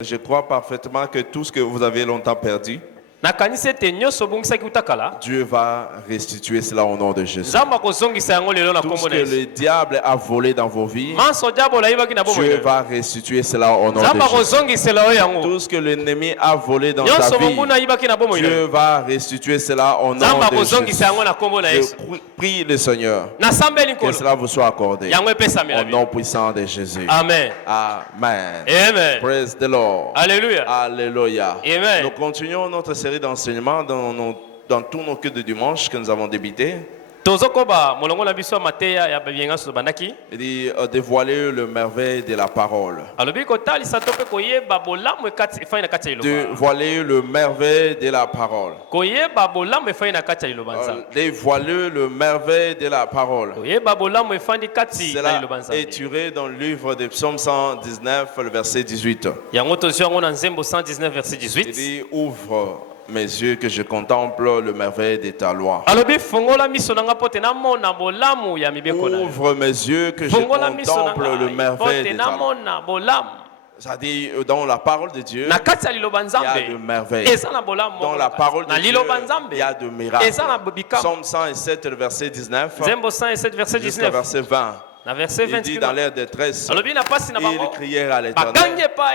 Je crois parfaitement que tout ce que vous avez longtemps perdu, Dieu va restituer cela au nom de Jésus. Tout ce que le diable a volé dans vos vies, Dieu va restituer cela au nom de Jésus. Tout ce que l'ennemi a volé dans ta vie, Dieu va restituer cela au nom de Jésus. Je prie le Seigneur que cela vous soit accordé au nom puissant de Jésus. Amen. Amen. Amen. Praise the Lord. Alléluia. Alléluia. Amen. Nous continuons notre série d'enseignements dans tous nos cultes de dimanche que nous avons débuté. Il dit dévoiler le merveille de la parole. Dévoiler le merveille de la parole. Dévoiler le merveille de la parole. Cela est tiré dans le livre de Psaume 119, le verset 18. Il dit ouvre mes yeux que je contemple le merveille de ta loi. Ouvre mes yeux que je contemple le merveille de ta loi. C'est-à-dire, dans la parole de Dieu, il y a de merveilles. Dans la parole de Dieu, il y a de miracles. Psaume 107, le verset 19, jusqu'au verset 20. Il dit dans l'air de détresse, il crièrent à l'Éternel.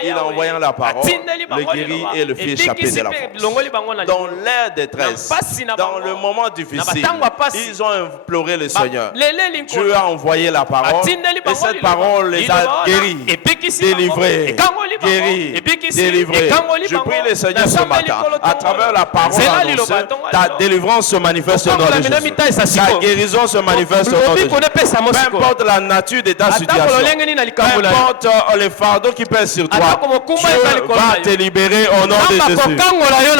Il envoyant la parole, le guérit et le fit échapper de la force. Dans l'air de détresse, dans le moment difficile, ils ont imploré le Seigneur. Dieu a envoyé la parole et cette parole les a guéris, délivrés, guéris, délivrés. Je prie le Seigneur ce matin, à travers la parole annoncée, ta délivrance se manifeste au nom de Jésus. Ta guérison se manifeste au nom de Jésus. Peu importe la nature de ta situation, peu importe les fardeaux qui pèsent sur toi, Dieu va te libérer au nom de Jésus.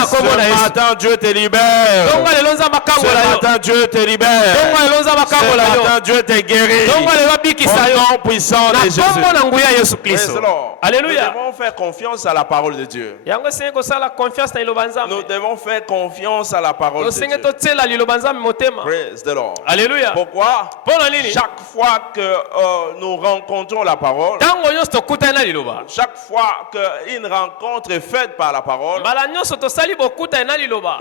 Ce matin, Dieu te libère. Ce matin, Dieu te libère. Ce matin, Dieu te guérit. Au nom puissant de Jésus. Alléluia. Nous devons faire confiance à la parole de Dieu. Nous devons faire confiance à la parole de Dieu. Praise the Lord. Alléluia. Pourquoi? Chaque fois que nous rencontrons la parole, chaque fois qu'une rencontre est faite par la parole,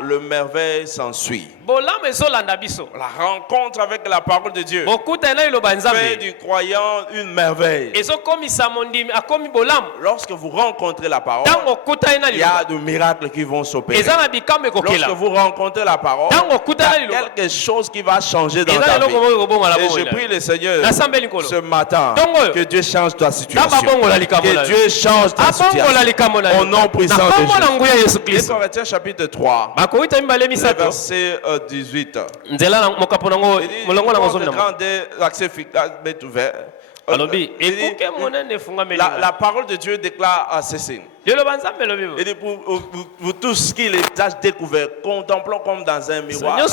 le merveille s'ensuit. La rencontre avec la parole de Dieu fait du croyant une merveille. Lorsque vous rencontrez la parole, il y a des miracles qui vont s'opérer. Lorsque vous rencontrez la parole, il y a quelque chose qui va changer dans ta vie. Et je prie le Seigneur ce matin que Dieu change ta situation. Que Dieu change ta situation. Au nom puissant de Jésus. Et Corinthiens chapitre 3, le verset 18. Il dit, votre grand accès est ouvert. La parole de Dieu déclare à ces signes. Et pour tout ce qu'il est découvert, contemplons comme dans un miroir. Nous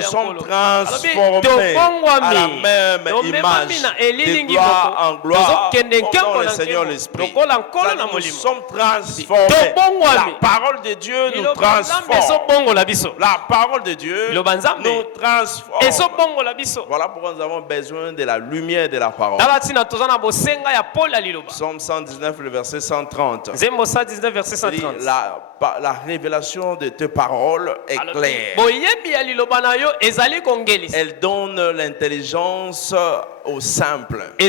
sommes transformés à la même image, de gloire en gloire, comme le Seigneur l'Esprit. Nous sommes transformés. La parole de Dieu nous transforme. La parole de Dieu nous transforme. Voilà pourquoi nous avons besoin de la lumière de la parole. Psaume 119, le verset 130. La révélation de tes paroles est claire. Elle donne l'intelligence au simple. La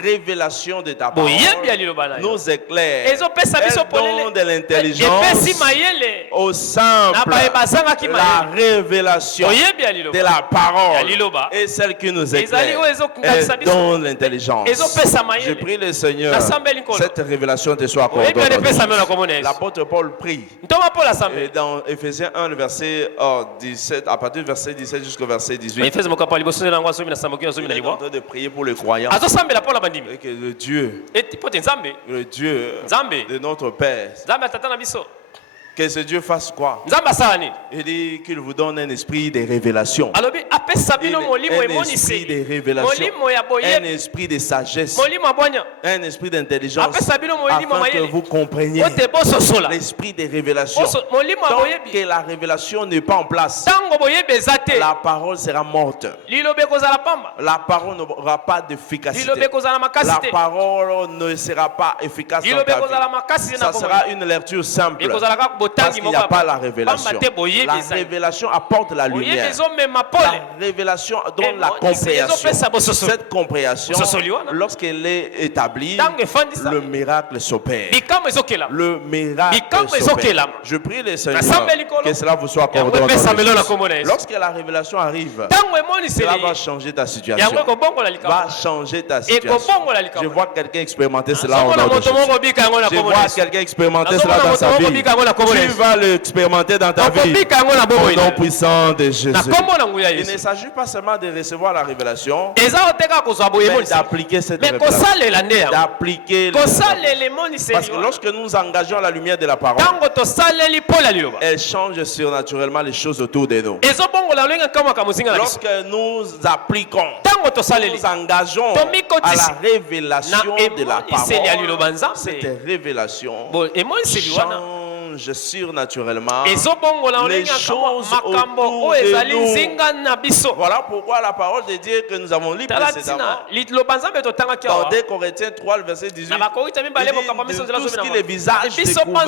révélation de ta parole nous éclaire. Elle donne de l'intelligence au simple. La révélation de la parole est celle qui nous éclaire. Elle donne l'intelligence. Je prie le Seigneur, cette révélation te soit accordée. L'apôtre Paul prie. Et dans Ephésiens 1, le verset 17, à partir du verset 17 jusqu'au verset 18, il est en train de prier pour les croyants. Et que le Dieu de notre Père Que ce Dieu fasse quoi? Il dit qu'il vous donne un esprit de révélation. Un esprit de révélation. Un esprit de sagesse. Un esprit d'intelligence. Afin que vous compreniez l'esprit de révélation. Tant que la révélation n'est pas en place, la parole sera morte. La parole n'aura pas d'efficacité. La parole ne sera pas efficace dans ta vie. Ça sera une lecture simple. Parce qu'il n'y a pas la révélation. La révélation apporte la lumière. La révélation donne la compréhension. Cette compréhension, lorsqu'elle est établie, le miracle s'opère. Le miracle s'opère. Je prie le Seigneur que cela vous soit accordé. Lorsque la révélation arrive, cela va changer ta situation. Va changer ta situation. Je vois quelqu'un expérimenter cela au nom de Jésus. Je vois quelqu'un expérimenter cela dans sa vie. Tu vas l'expérimenter dans ta vie. Au nom puissant de Jésus. Il ne s'agit pas seulement de recevoir la révélation, mais d'appliquer cette révélation. D'appliquer parce que lorsque nous engageons la lumière de la parole, elle change surnaturellement les choses autour de nous. Lorsque nous appliquons, nous engageons à la révélation de la parole, cette révélation change surnaturellement les choses autour de nous. Voilà pourquoi la parole de Dieu que nous avons lue précédemment, dans 2 Corinthiens 3, le verset 18, il dit de tout ce qui est le visage découvert,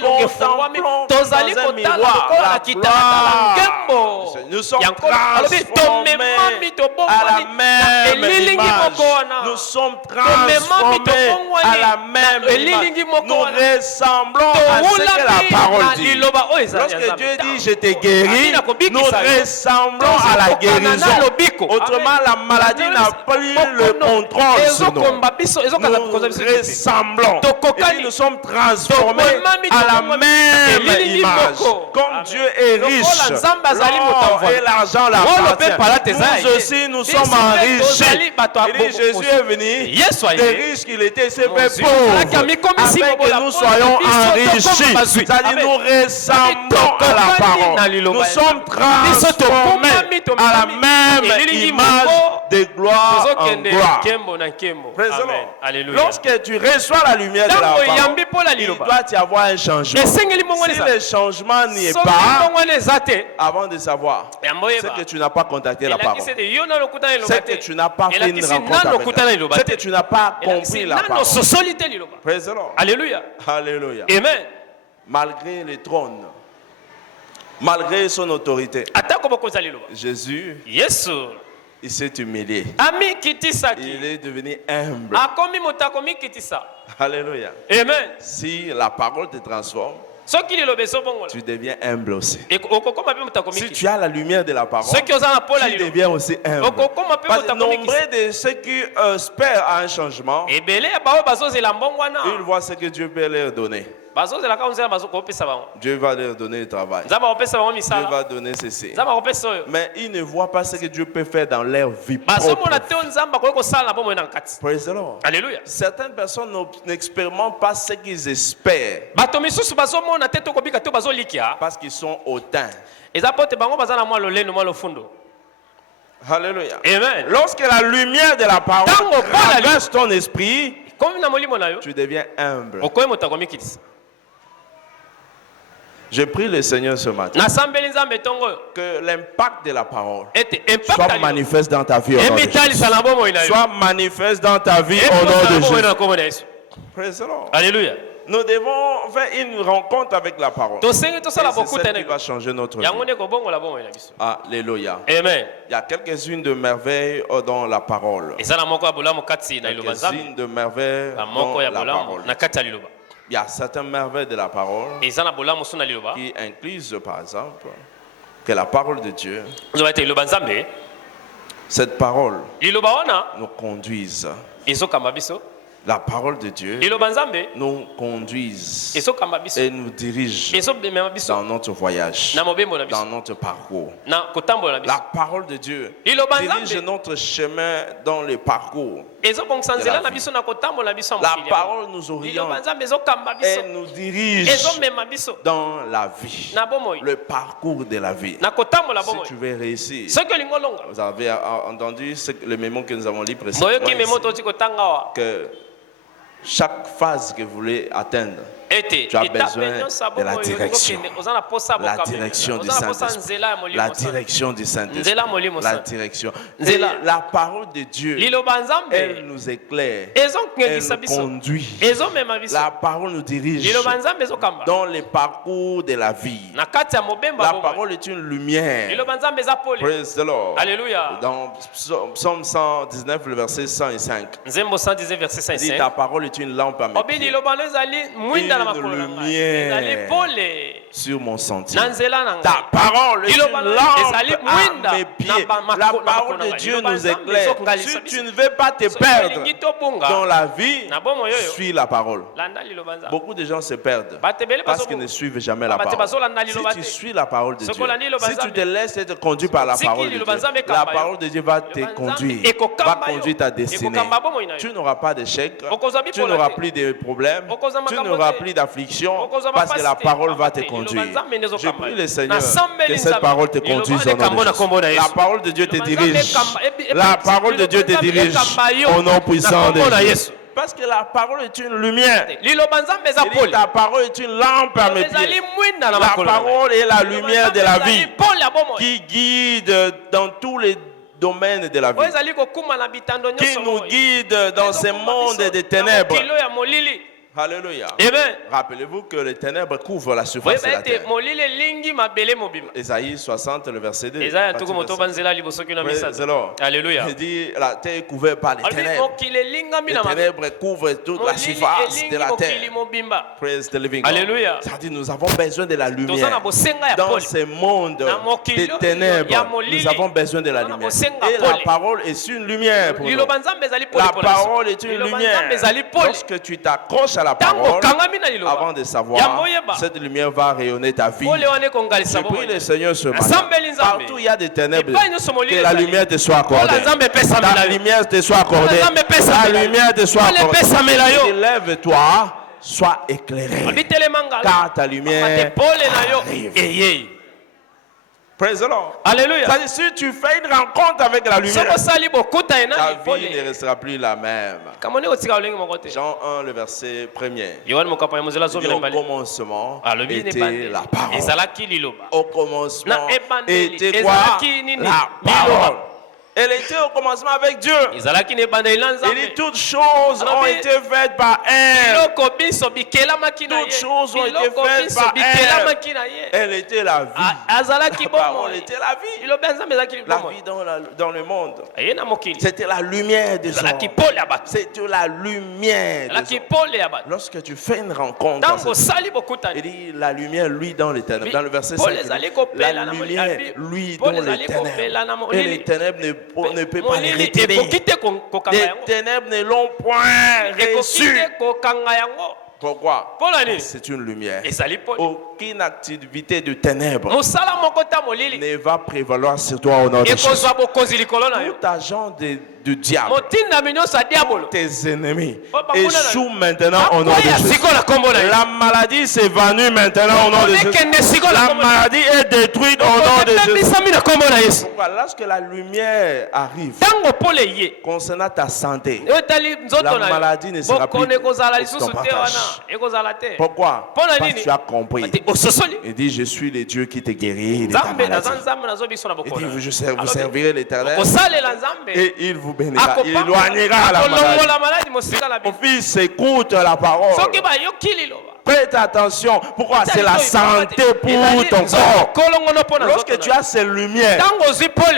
contemplons dans un miroir la gloire. Nous sommes transformés à la même image. Nous sommes transformés à la même image. Nous ressemblons à ce que la parole dit. Lorsque Dieu dit je t'ai guéri, nous ressemblons à la guérison. Autrement, la maladie n'a plus le contrôle sur nous. Nous ressemblons. Et nous sommes transformés à la même image. Comme Dieu est riche, l'or et l'argent l'appartiennent. Nous aussi, nous sommes enrichis. Il dit Jésus est venu, des riches qu'il était, s'est fait pauvre, afin que nous soyons enrichis. C'est-à-dire nous ressemblons à la parole. Nous sommes transformés à la même image de gloire en gloire. Lorsque tu reçois la lumière de la parole, il doit y avoir un changement. Si le changement n'y est pas, avant de savoir, c'est que tu n'as pas contacté la parole. C'est que tu n'as pas fait une rencontre avec elle. C'est que tu n'as pas compris la parole. Praise the Lord. Alléluia. Alléluia. Amen. Malgré les trônes, malgré son autorité, Jésus, il s'est humilié. Il est devenu humble. Alléluia. Amen. Si la parole te transforme, tu deviens humble aussi. Si tu as la lumière de la parole, tu deviens aussi humble. Parce que nombreux de ceux qui espèrent à un changement, ils voient ce que Dieu peut leur donner. Dieu va leur donner le travail. Dieu va donner ceci. Mais ils ne voient pas ce que Dieu peut faire dans leur vie propre. Praise the Lord. Alléluia. Certaines personnes n'expérimentent pas ce qu'ils espèrent. Parce qu'ils sont hautains. Alléluia. Amen. Lorsque la lumière de la parole traverse ton esprit, tu deviens humble. Je prie le Seigneur ce matin que l'impact de la parole soit manifeste dans ta vie au nom de Jésus. Soit manifeste dans ta vie au nom de Jésus. Praise the Lord. Alléluia. Nous devons faire une rencontre avec la parole. C'est ce qui va changer notre vie. Alléluia. Amen. Il y a quelques-unes de merveilles dans la parole. Quelques-unes de merveilles dans la parole. Il y a certaines merveilles de la parole qui incluent, par exemple, que la parole de Dieu, cette parole, nous conduise. La parole de Dieu nous conduise et nous dirige dans notre voyage, dans notre parcours. La parole de Dieu dirige notre chemin dans le parcours. La parole nous oriente. Elle nous dirige dans la vie, le parcours de la vie. Si tu veux réussir, vous avez entendu le mémo que nous avons lu précédemment, que chaque phase que vous voulez atteindre, tu as besoin de la direction. La direction du Saint-Esprit. La direction du Saint-Esprit. La direction. Et la parole de Dieu, elle nous éclaire. Elle nous conduit. La parole nous dirige dans les parcours de la vie. La parole est une lumière. Praise the Lord. Alléluia. Dans Psaume 119, le verset 105. Il dit, ta parole est une lampe à mes pieds. Une lumière sur mon sentier. Ta parole est une lampe à mes pieds. La parole de Dieu nous éclaire. Si tu ne veux pas te perdre dans la vie, suis la parole. Beaucoup de gens se perdent parce qu'ils ne suivent jamais la parole. Si tu suis la parole de Dieu, si tu te laisses être conduit par la parole de Dieu, la parole de Dieu va te conduire, va conduire ta destinée. Tu n'auras pas d'échec, tu n'auras plus de problèmes, tu n'auras plus d'affliction, parce que la parole va te conduire. Je prie le Seigneur que cette parole te conduise au nom de Jésus. La parole de Dieu te dirige. La parole de Dieu te dirige au nom puissant de Jésus. Parce que la parole est une lumière. Ta parole est une lampe à mes pieds. La parole est la lumière de la vie qui guide dans tous les domaines de la vie, qui nous guide dans ce monde des ténèbres. Alléluia. Rappelez-vous que les ténèbres couvrent la surface de la terre. Ésaïe 60, le verset 2. Alléluia. Il dit la terre est couverte par les ténèbres. Les ténèbres couvrent toute la surface de la terre. Praise the living God. Alléluia. Ça dit nous avons besoin de la lumière. Dans ce monde des ténèbres, nous avons besoin de la lumière. Et la parole est une lumière pour nous. La parole est une lumière. Lorsque tu t'accroches à la parole, avant de savoir, cette lumière va rayonner ta vie. Je prie le Seigneur ce matin. Partout il y a des ténèbres, que la lumière te soit accordée. La lumière te soit accordée. La lumière te soit accordée. Lève-toi, sois éclairé, car ta lumière arrive. Praise the Lord. Alléluia. C'est-à-dire, si tu fais une rencontre avec la lumière, ta vie ne restera plus la même. Jean 1, le verset 1er. Au commencement était la parole. Au commencement était quoi? La parole. Elle était au commencement avec Dieu. Il dit toutes choses ont été faites par elle. Toutes choses ont été faites par elle. Elle était la vie. La parole était la vie. La vie dans le monde. C'était la lumière des hommes. C'était la lumière des hommes. Lorsque tu fais une rencontre, il dit la lumière, lui, dans les ténèbres. Dans le verset 5, la lumière, lui, dans les ténèbres. Et les ténèbres ne peut pas les retirer. Les ténèbres ne l'ont point reçu. Pourquoi? C'est une lumière. Aucune activité de ténèbres ne va prévaloir sur toi au nom de Jésus. Tout agent du diable, tes ennemis, échouent maintenant au nom de Jésus. La maladie s'évanouit maintenant au nom de Jésus. La maladie est détruite au nom de Jésus. Pourquoi? Lorsque la lumière arrive concernant ta santé, la maladie ne sera plus ton partage. Pourquoi? Parce que tu as compris. Il dit, je suis le Dieu qui te guérit de ta maladie. Il dit, vous servirez l'Éternel et il vous bénira. Il éloignera la maladie. Mon fils, écoute la parole. Prête attention. Pourquoi? C'est la santé pour ton corps. Lorsque tu as ces lumières,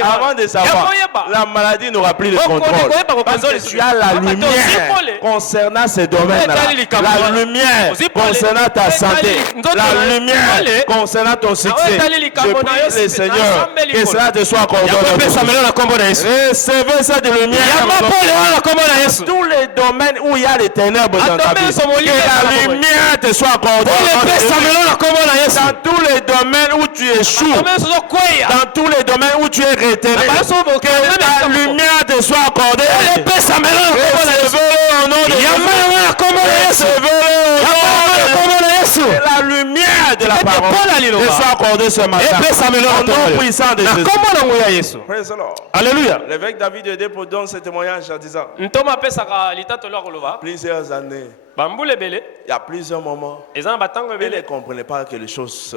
avant de savoir, la maladie n'aura plus de contrôle. Parce que tu as la lumière concernant ces domaines-là. La lumière concernant ta santé. La lumière concernant ton succès. Je prie le Seigneur que cela te soit accordé. Recevez cette lumière. Tous les domaines où il y a les ténèbres dans ta vie, que la lumière te soit accordée. Dans tous les domaines où tu échoues, dans tous les domaines où tu es retiré, que la lumière te te soit accordé. Recevez-le au nom de Jésus. Et la lumière de la parole te soit accordée ce matin. Au nom puissant de Jésus. Praise the Lord. Alléluia. L'évêque David Edé donne ce témoignage en disant plusieurs années. Il y a plusieurs moments. Il ne comprenait pas que les choses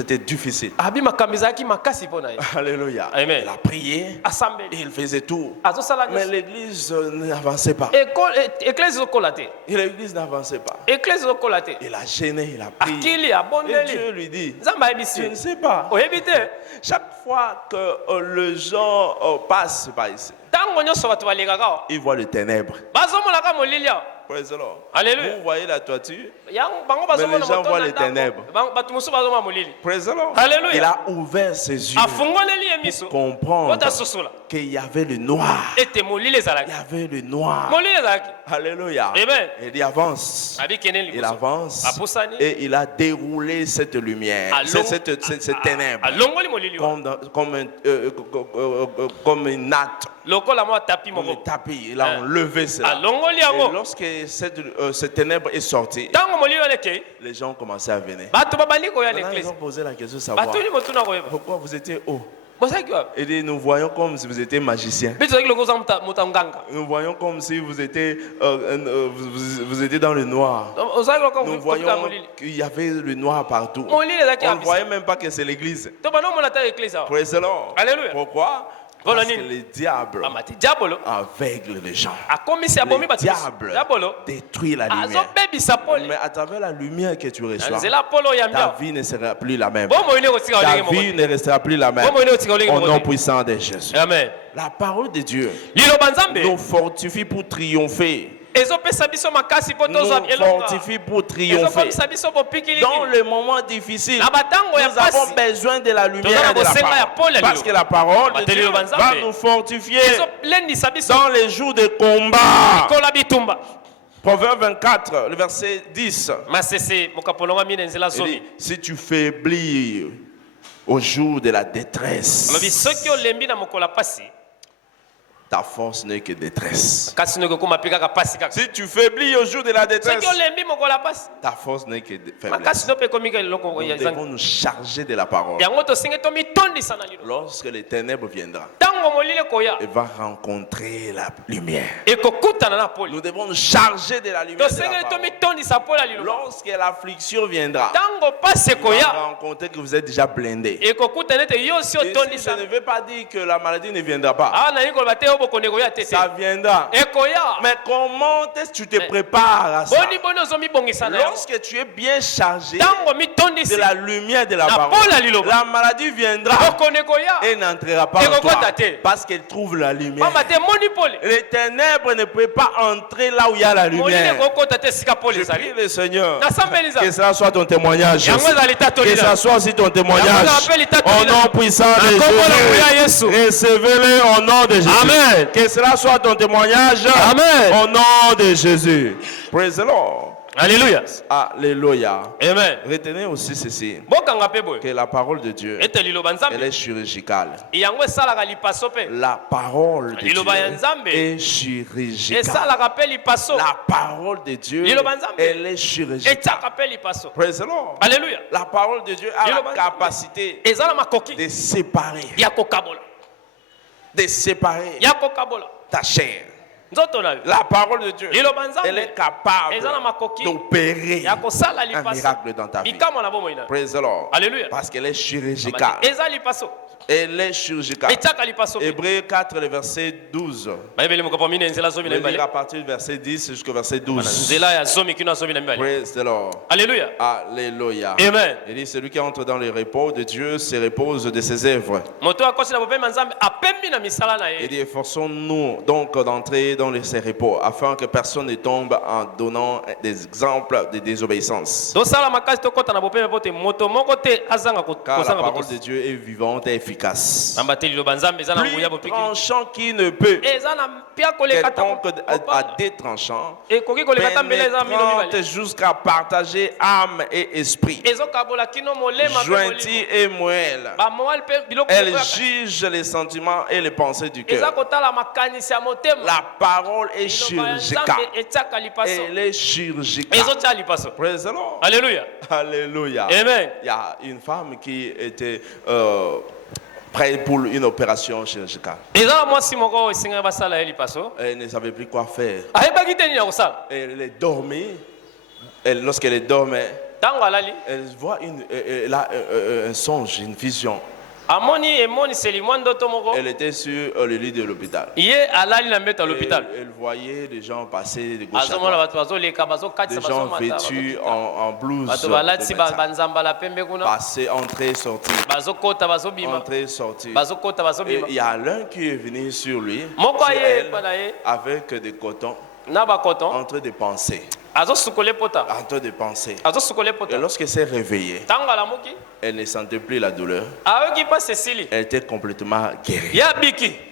étaient difficiles. Alléluia. Amen. Il a prié. Et il faisait tout. Mais l'église n'avançait pas. L'église n'avançait pas. Il a gêné, il a prié. Et Dieu lui dit, je ne sais pas. Chaque fois que les gens passent par ici, ils voient les ténèbres. Praise the Lord. Alléluia. Vous voyez la toiture, mais les gens voient les ténèbres. Praise the Lord. Alléluia. Il a ouvert ses yeux pour comprendre qu'il y avait le noir. Il y avait le noir. Alléluia. Amen. Il avance. Il avance. Et il a déroulé cette lumière, cette ténèbre, comme une natte. Le tapis, il a enlevé cela. Et lorsque cette ténèbre est sortie, les gens ont commencé à venir. Ils ont posé la question de savoir pourquoi vous étiez haut. Et dit, nous voyons comme si vous étiez magicien. Nous voyons comme si vous étiez dans le noir. Nous voyons qu'il y avait le noir partout. On ne voyait même pas que c'est l'église. Praise the Lord. Pourquoi? Parce que le diable aveugle les gens. Le diable détruit la lumière. Mais à travers la lumière que tu reçois, ta vie ne sera plus la même. Ta vie ne restera plus la même. Au nom puissant de Jésus. Amen. La parole de Dieu nous fortifie pour triompher. Nous fortifie pour triompher. Dans le moment difficile, nous avons besoin de la lumière de la parole. Parce que la parole de Dieu va nous fortifier dans les jours de combat. Proverbe 24, le verset 10. Il dit, si tu faiblis au jour de la détresse, ta force n'est que détresse. Si tu faiblis au jour de la détresse, ta force n'est que faiblesse. Nous devons nous charger de la parole. Lorsque les ténèbres viendront, il va rencontrer la lumière. Nous devons nous charger de la lumière de la parole. Lorsque l'affliction viendra, il va rencontrer que vous êtes déjà blindé. Et je ne veux pas dire que la maladie ne viendra pas. Ça viendra. Mais comment est-ce que tu te prépares à ça? Lorsque tu es bien chargé de la lumière de la parole, la maladie viendra et n'entrera pas en toi parce qu'elle trouve la lumière. Les ténèbres ne peuvent pas entrer là où il y a la lumière. Je prie le Seigneur que ça soit ton témoignage. Que ça soit aussi ton témoignage. Au nom puissant de Jésus, recevez-le au nom de Jésus. Amen. Que cela soit ton témoignage. Amen. Au nom de Jésus. Praise the Lord. Alléluia. Alléluia. Amen. Retenez aussi ceci. Que la parole de Dieu, elle est chirurgicale. La parole de Dieu est chirurgicale. La parole de Dieu, elle est chirurgicale. Praise the Lord. Alléluia. La parole de Dieu a la capacité de séparer. De séparer ta chair. La parole de Dieu, elle est capable d'opérer un miracle dans ta vie. Praise the Lord. Alléluia. Parce qu'elle est chirurgicale. Elle est chirurgicale. Hébreux 4, le verset 12. À partir du verset 10 jusqu'au verset 12. Praise the Lord. Alléluia. Alléluia. Amen. Il dit, celui qui entre dans le repos de Dieu se repose de ses œuvres. Il dit, efforçons-nous donc d'entrer dans ses repos, afin que personne ne tombe en donnant des exemples de désobéissance. Car la parole de Dieu est vivante et efficace. Plus tranchant qui ne peut, quelconque à des tranchants, pénétrante jusqu'à partager âme et esprit, jointis et moelle. Elle juge les sentiments et les pensées du cœur. La parole est chirurgicale. Elle est chirurgicale. Praise the Lord. Alléluia. Alléluia. Amen. Il y a une femme qui était prête pour une opération chirurgicale. Elle ne savait plus quoi faire. Elle dormait. Lorsqu'elle dormait, elle voit un songe, une vision. Elle était sur le lit de l'hôpital. Elle voyait des gens passer de gauche à droite. Des gens vêtus en blouse. Passer, entrer, sortir. Entrer, sortir. Et il y a l'un qui est venu sur lui, sur elle, avec des cotons, en train de penser. En train de penser. Et lorsqu'elle s'est réveillée, elle ne sentait plus la douleur. Elle était complètement guérie.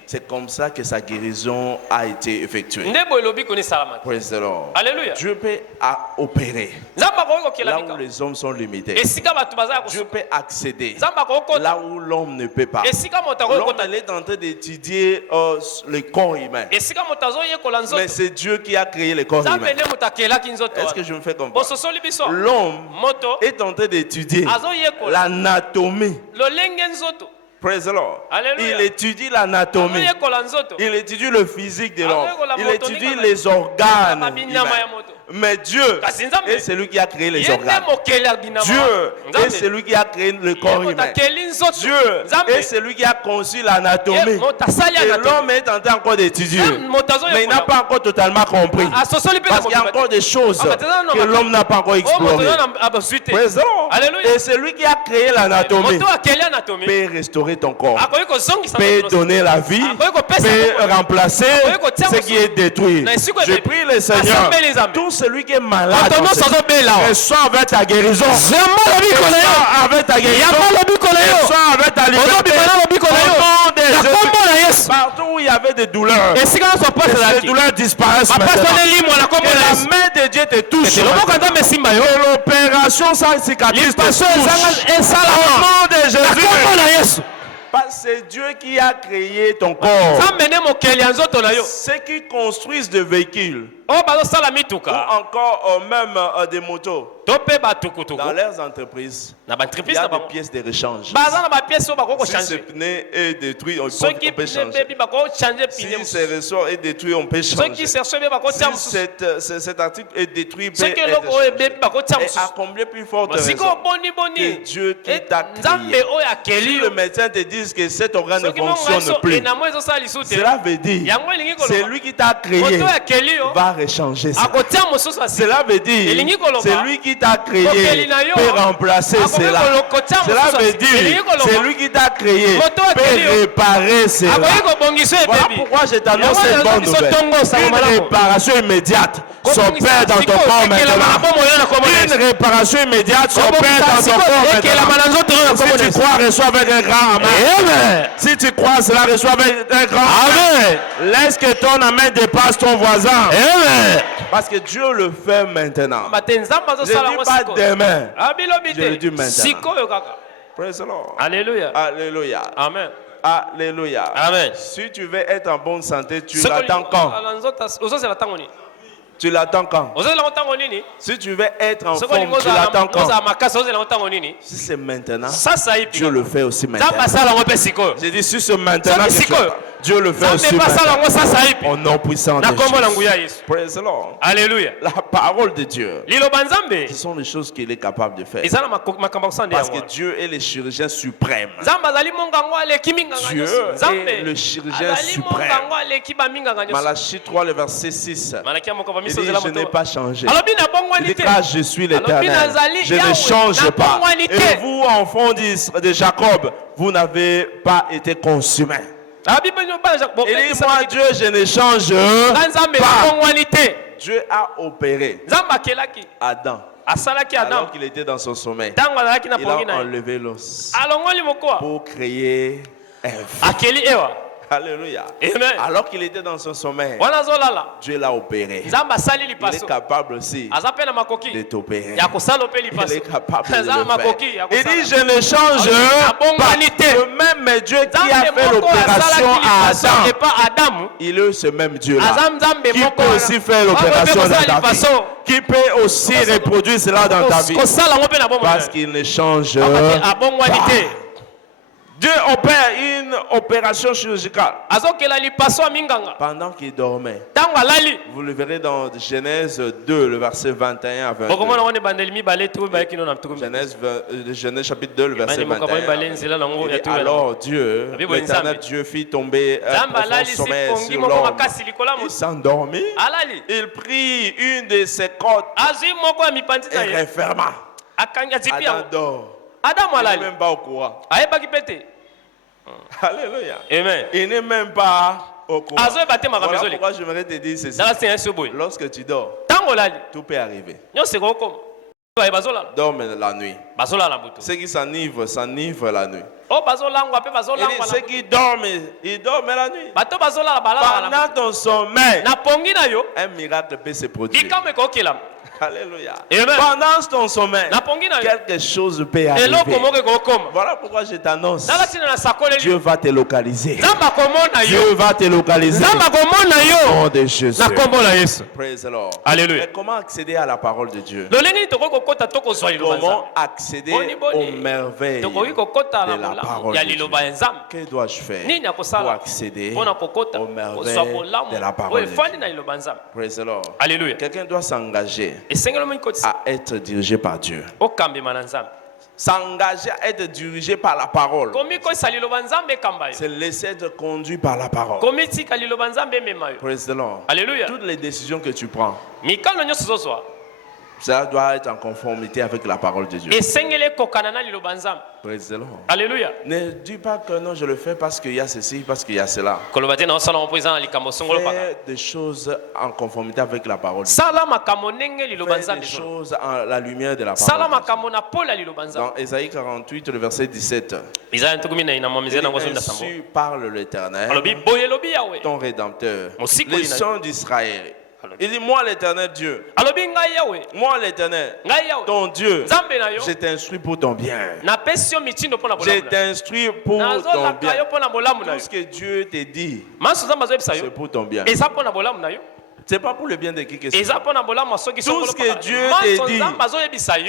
C'est comme ça que sa guérison a été effectuée. Praise the Lord. Alléluia. Dieu peut opérer là où les hommes sont limités. Dieu peut accéder là où l'homme ne peut pas. L'homme est en train d'étudier le corps humain. Mais c'est Dieu qui a créé le corps humain. Est-ce que je me fais comprendre? L'homme est en train d'étudier l'anatomie. Praise the Lord. Alléluia. Il étudie l'anatomie. Il étudie le physique de l'homme. Il étudie les organes humains. Mais Dieu est celui qui a créé les organes. Dieu est celui qui a créé le corps humain. Dieu est celui qui a conçu l'anatomie. Et l'homme est en train encore d'étudier. Mais il n'a pas encore totalement compris. Parce qu'il y a encore des choses que l'homme n'a pas encore explorées. Et celui qui a créé l'anatomie peut restaurer ton corps, peut donner la vie, peut remplacer ce qui est détruit. Je prie le Seigneur. Tout celui qui est malade reçoit avec ta guérison. Reçoit avec ta guérison. Reçoit avec ta libération. Au nom de Jésus. Partout où il y avait des douleurs, ces douleurs disparaissent maintenant. Que la main de Dieu te touche. Que l'opération sans cicatrice te touche. Au nom de Jésus. C'est Dieu qui a créé ton corps. Ceux qui construisent des véhicules ou encore même des motos, dans leurs entreprises, il y a des pièces de rechange. Si ce pneu est détruit, on peut changer. Si ce ressort est détruit, on peut changer. Si cet article est détruit, on peut être changé. Et à combien plus forte raison que Dieu qui t'a créé. Si le médecin te dit que cet organe ne fonctionne plus, cela veut dire c'est lui qui t'a créé va rechanger ça. Cela veut dire c'est lui qui t'a créé peut remplacer cela. Cela veut dire c'est lui qui t'a créé peut réparer cela. Voilà pourquoi je t'annonce cette bonne nouvelle. Une réparation immédiate s'opère dans ton corps maintenant. Une réparation immédiate s'opère dans ton corps maintenant. Si tu crois, reçois avec un grand amen. Si tu crois, cela reçoit avec un grand amen. Laisse que ton amen dépasse ton voisin. Amen. Parce que Dieu le fait maintenant. Je ne dis pas demain. Je le dis maintenant. Praise the Lord. Alléluia. Alléluia. Amen. Alléluia. Amen. Si tu veux être en bonne santé, tu l'attends quand? Tu l'attends quand? Si tu veux être en forme, tu l'attends quand? Si c'est maintenant, Dieu le fait aussi maintenant. J'ai dit si c'est maintenant, Dieu le fait aussi maintenant. Au nom puissant de Jésus. Praise the Lord. Alléluia. La parole de Dieu, ce sont les choses qu'il est capable de faire. Parce que Dieu est le chirurgien suprême. Dieu est le chirurgien suprême. Malachie 3, le verset 6. Il dit, je n'ai pas changé. Il dit, car je suis l'Éternel. Je ne change pas. Et vous, enfants de Jacob, vous n'avez pas été consumés. Il dit, moi Dieu, je ne change pas. Dieu a opéré Adam. Alors qu'il était dans son sommeil, il a enlevé l'os pour créer Ève. Alléluia. Amen. Alors qu'il était dans son sommeil, Dieu l'a opéré. Il est capable aussi de t'opérer. Il est capable de le faire. Il dit, je ne change pas. Le même Dieu qui a fait l'opération à Adam, il est ce même Dieu-là qui peut aussi faire l'opération dans ta vie, qui peut aussi reproduire cela dans ta vie, parce qu'il ne change pas. Dieu opère une opération chirurgicale pendant qu'il dormait. Vous le verrez dans Genèse 2, le verset 21 à 22. Genèse chapitre 2, le verset 21. Alors Dieu, l'éternel Dieu fit tomber un profond sommeil sur l'homme. Il s'endormit. Il prit une de ses côtes et referma. Adam dort. Il n'est même pas au courant. Alléluia. Amen. Il n'est même pas au courant. Voilà pourquoi j'aimerais te dire ceci. Lorsque tu dors, tout peut arriver. Dorme la nuit. Ceux qui s'enivrent la nuit. Et ceux qui dorment, ils dorment la nuit. Pendant ton sommeil, un miracle peut se produire. Alléluia. Pendant ton sommeil, quelque chose peut arriver. Voilà pourquoi je t'annonce. Dieu va te localiser. Dieu va te localiser. Au nom de Jésus. Praise the Lord. Alléluia. Mais comment accéder à la parole de Dieu? Comment accéder aux merveilles de la parole de Dieu? Que dois-je faire pour accéder aux merveilles de la parole de Dieu? Praise the Lord. Alléluia. Quelqu'un doit s'engager à être dirigé par Dieu. S'engager à être dirigé par la parole. C'est laisser être conduit par la parole. Praise the Lord. Alléluia. Toutes les décisions que tu prends, ça doit être en conformité avec la parole de Dieu. Praise the Lord. Alléluia. Ne dis pas que non, je le fais parce qu'il y a ceci, parce qu'il y a cela. Fais des choses en conformité avec la parole de Dieu. Fais des choses à la lumière de la parole de Dieu. Dans Ésaïe 48, le verset 17. Ainsi parle l'Éternel, ton Rédempteur, les sons d'Israël. Il dit, moi l'Éternel Dieu, moi l'Éternel, ton Dieu, je t'instruis pour ton bien. Je t'instruis pour ton bien. Tout ce que Dieu te dit, c'est pour ton bien. C'est pas pour le bien de qui que ce soit. Tout ce que Dieu te dit,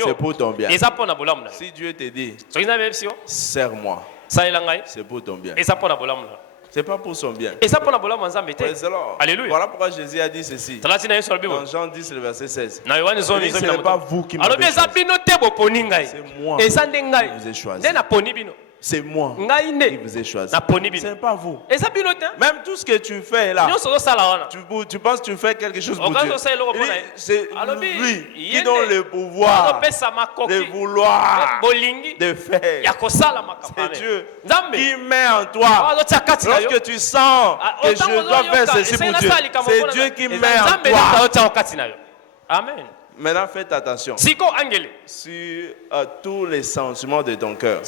c'est pour ton bien. Si Dieu te dit, sers-moi, c'est pour ton bien. C'est pas pour son bien. Alléluia. Voilà pourquoi Jésus a dit ceci. Dans Jean 10, le verset 16. Ce n'est pas vous qui m'avez choisi. C'est moi qui vous ai choisi. C'est moi qui vous ai choisi. Ce n'est pas vous. Même tout ce que tu fais là, tu penses que tu fais quelque chose pour Dieu. C'est lui qui donne le pouvoir de vouloir, de faire. C'est Dieu qui met en toi. Lorsque tu sens que je dois faire ceci pour Dieu, c'est Dieu qui met en toi. Amen. Maintenant, faites attention sur tous les sentiments de ton cœur. Ne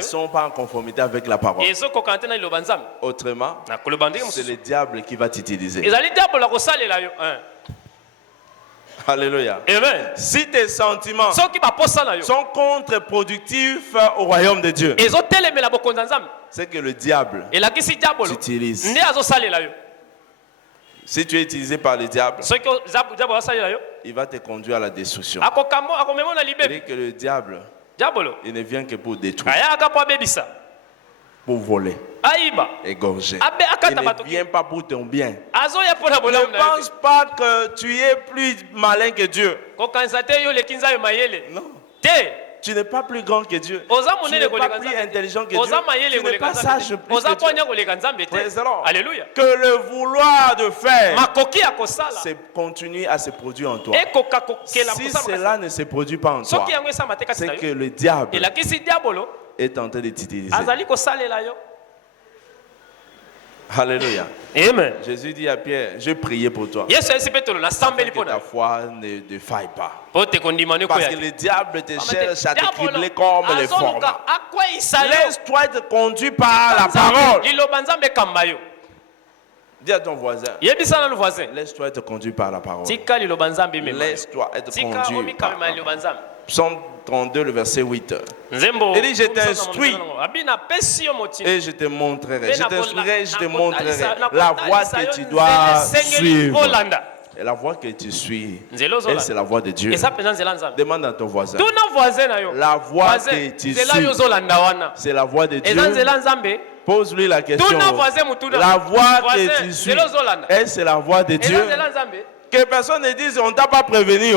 sont pas en conformité avec la parole. Autrement, c'est le diable qui va t'utiliser. Alléluia. Amen. Si tes sentiments sont contre-productifs au royaume de Dieu, c'est que le diable t'utilise. Si tu es utilisé par le diable, il va te conduire à la destruction. Et que le diable, il ne vient que pour détruire, pour voler, égorger. Il ne vient pas pour ton bien. Ne pense pas que tu es plus malin que Dieu. Non. Tu n'es pas plus grand que Dieu. Tu n'es pas plus intelligent que Dieu. Tu n'es pas sage plus que Dieu. Alléluia. Que le vouloir de faire, c'est continuer à se produire en toi. Si cela ne se produit pas en toi, c'est que le diable est en train de t'utiliser. Alléluia. Amen. Jésus dit à Pierre, je priais pour toi. Afin que ta foi ne faille pas. Parce que le diable te cherche à te cribler comme les formats. Laisse-toi être conduit par la parole. Dis à ton voisin. Laisse-toi être conduit par la parole. Laisse-toi être conduit par la parole. Psaume 32, le verset 8. Il dit, je t'instruis et je te montrerai. Je t'instruirai et je te montrerai la voie que tu dois suivre. Et la voie que tu suis, c'est la voie de Dieu. Demande à ton voisin. La voie que tu suis, c'est la voie de Dieu. Pose-lui la question. La voie que tu suis, c'est la voie de Dieu. Que personne ne dise on t'a pas prévenu.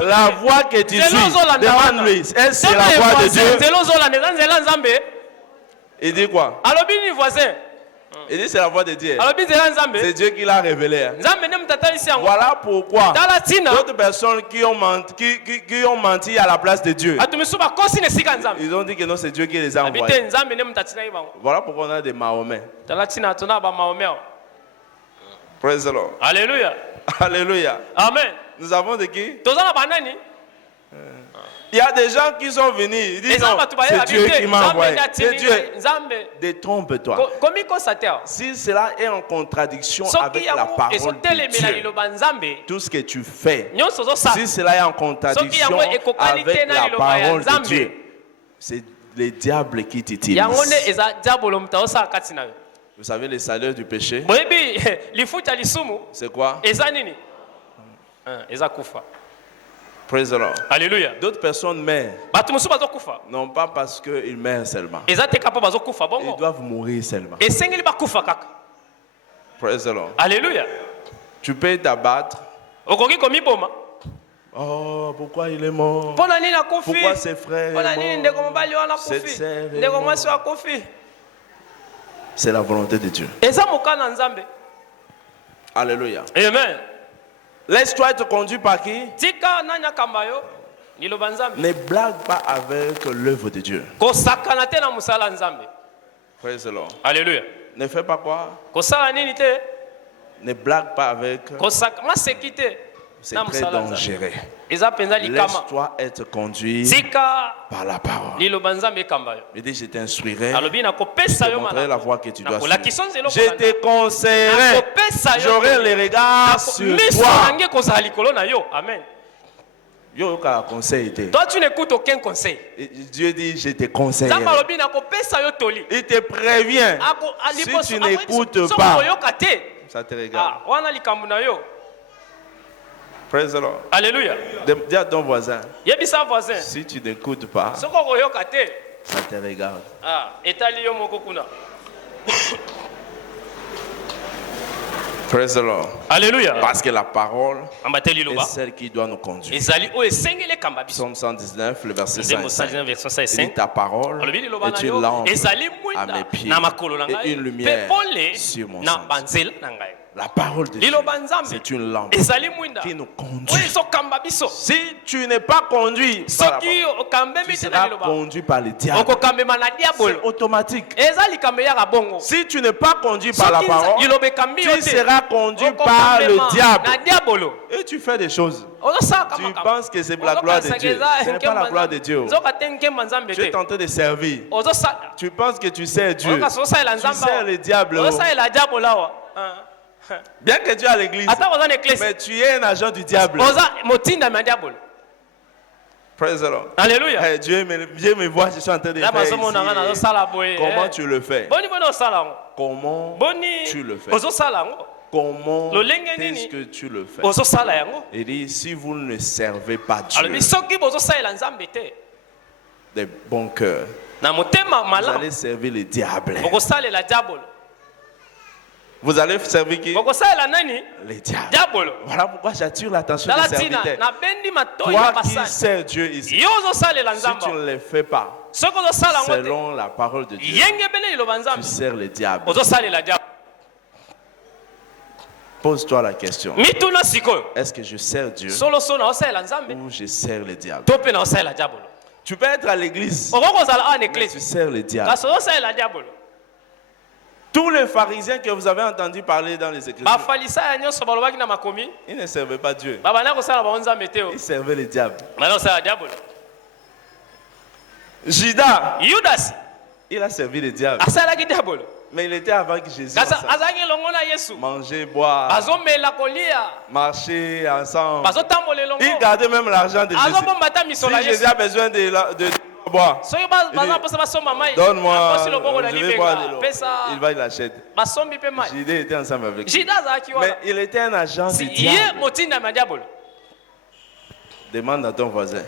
La voie que tu suis, demande-lui, c'est la voie de Dieu. Il dit quoi? Il dit c'est la voie de Dieu. C'est Dieu qui l'a révélé. Voilà pourquoi d'autres personnes qui ont menti à la place de Dieu, ils ont dit que non, c'est Dieu qui les a envoyés. Voilà pourquoi on a des Mahomet. Praise the Lord. Alléluia. Alléluia. Amen. Nous avons de qui? Il y a des gens qui sont venus, ils disent non, c'est Dieu qui m'a envoyé. C'est Dieu. Détrompe-toi. Si cela est en contradiction avec la parole de Dieu, tout ce que tu fais, si cela est en contradiction avec la parole de Dieu, c'est le diable qui t'utilise. Vous savez les salaires du péché? C'est quoi? Praise the Lord. Alléluia. D'autres personnes meurent. Non pas parce qu'ils meurent seulement. Ils doivent mourir seulement. Praise the Lord. Alléluia. Tu peux t'abattre. Oh, pourquoi il est mort? Pourquoi ses frères sont morts? Cette sœur est morte. C'est la volonté de Dieu. Alléluia. Amen. Laisse-toi être conduit par qui? Ne blague pas avec l'œuvre de Dieu. Praise the Lord. Alléluia. Ne fais pas quoi? Ne blague pas avec. C'est très dangereux. Laisse-toi être conduit par la parole. Il dit, je t'instruirai. Je te montrerai la voie que tu dois suivre. Je te conseillerai. J'aurai les regards sur toi. Amen. Toi, tu n'écoutes aucun conseil. Dieu dit, je te conseillerai. Il te prévient. Si tu n'écoutes pas, ça te regarde. Praise the Lord. Alléluia. Dis à ton voisin. Si tu n'écoutes pas, ça te regarde. Praise the Lord. Alléluia. Parce que la parole est celle qui doit nous conduire. Psaume 119, le verset 5. Il dit, ta parole est une lampe à mes pieds et une lumière sur mon sentier. La parole de Dieu, c'est une lampe qui nous conduit. Si tu n'es pas conduit par la parole, tu seras conduit par le diable. C'est automatique. Si tu n'es pas conduit par la parole, tu seras conduit par le diable. Et tu fais des choses. Tu penses que c'est la gloire de Dieu. Ce n'est pas la gloire de Dieu. Tu es tenté de servir. Tu penses que tu sers Dieu. Tu sers le diable. Bien que tu es à l'église, mais tu es un agent du diable. Praise the Lord. Alléluia. Hey, Dieu me voit, je suis en train de faire ici. Comment tu le fais? Comment tu le fais? Comment est-ce que tu le fais? Il dit, si vous ne servez pas Dieu de bon cœur, vous allez servir le diable. Vous allez servir qui? Les diables. Voilà pourquoi j'attire l'attention des serviteurs. Toi qui sers Dieu ici, si tu ne le fais pas selon la parole de Dieu, tu sers le diable. Pose-toi la question. Est-ce que je sers Dieu ou je sers le diable? Tu peux être à l'église, mais tu sers le diable. Tous les pharisiens que vous avez entendu parler dans les Écritures, ils ne servaient pas Dieu. Ils servaient le diable. Judas, il a servi le diable. Mais il était avec Jésus. Manger, boire, marcher ensemble. Il gardait même l'argent de Jésus. Si Jésus a besoin de boire, donne-moi, je vais boire de l'eau. Il va, il achète. Judas était ensemble avec lui. Mais il était un agent du diable. Demande à ton voisin.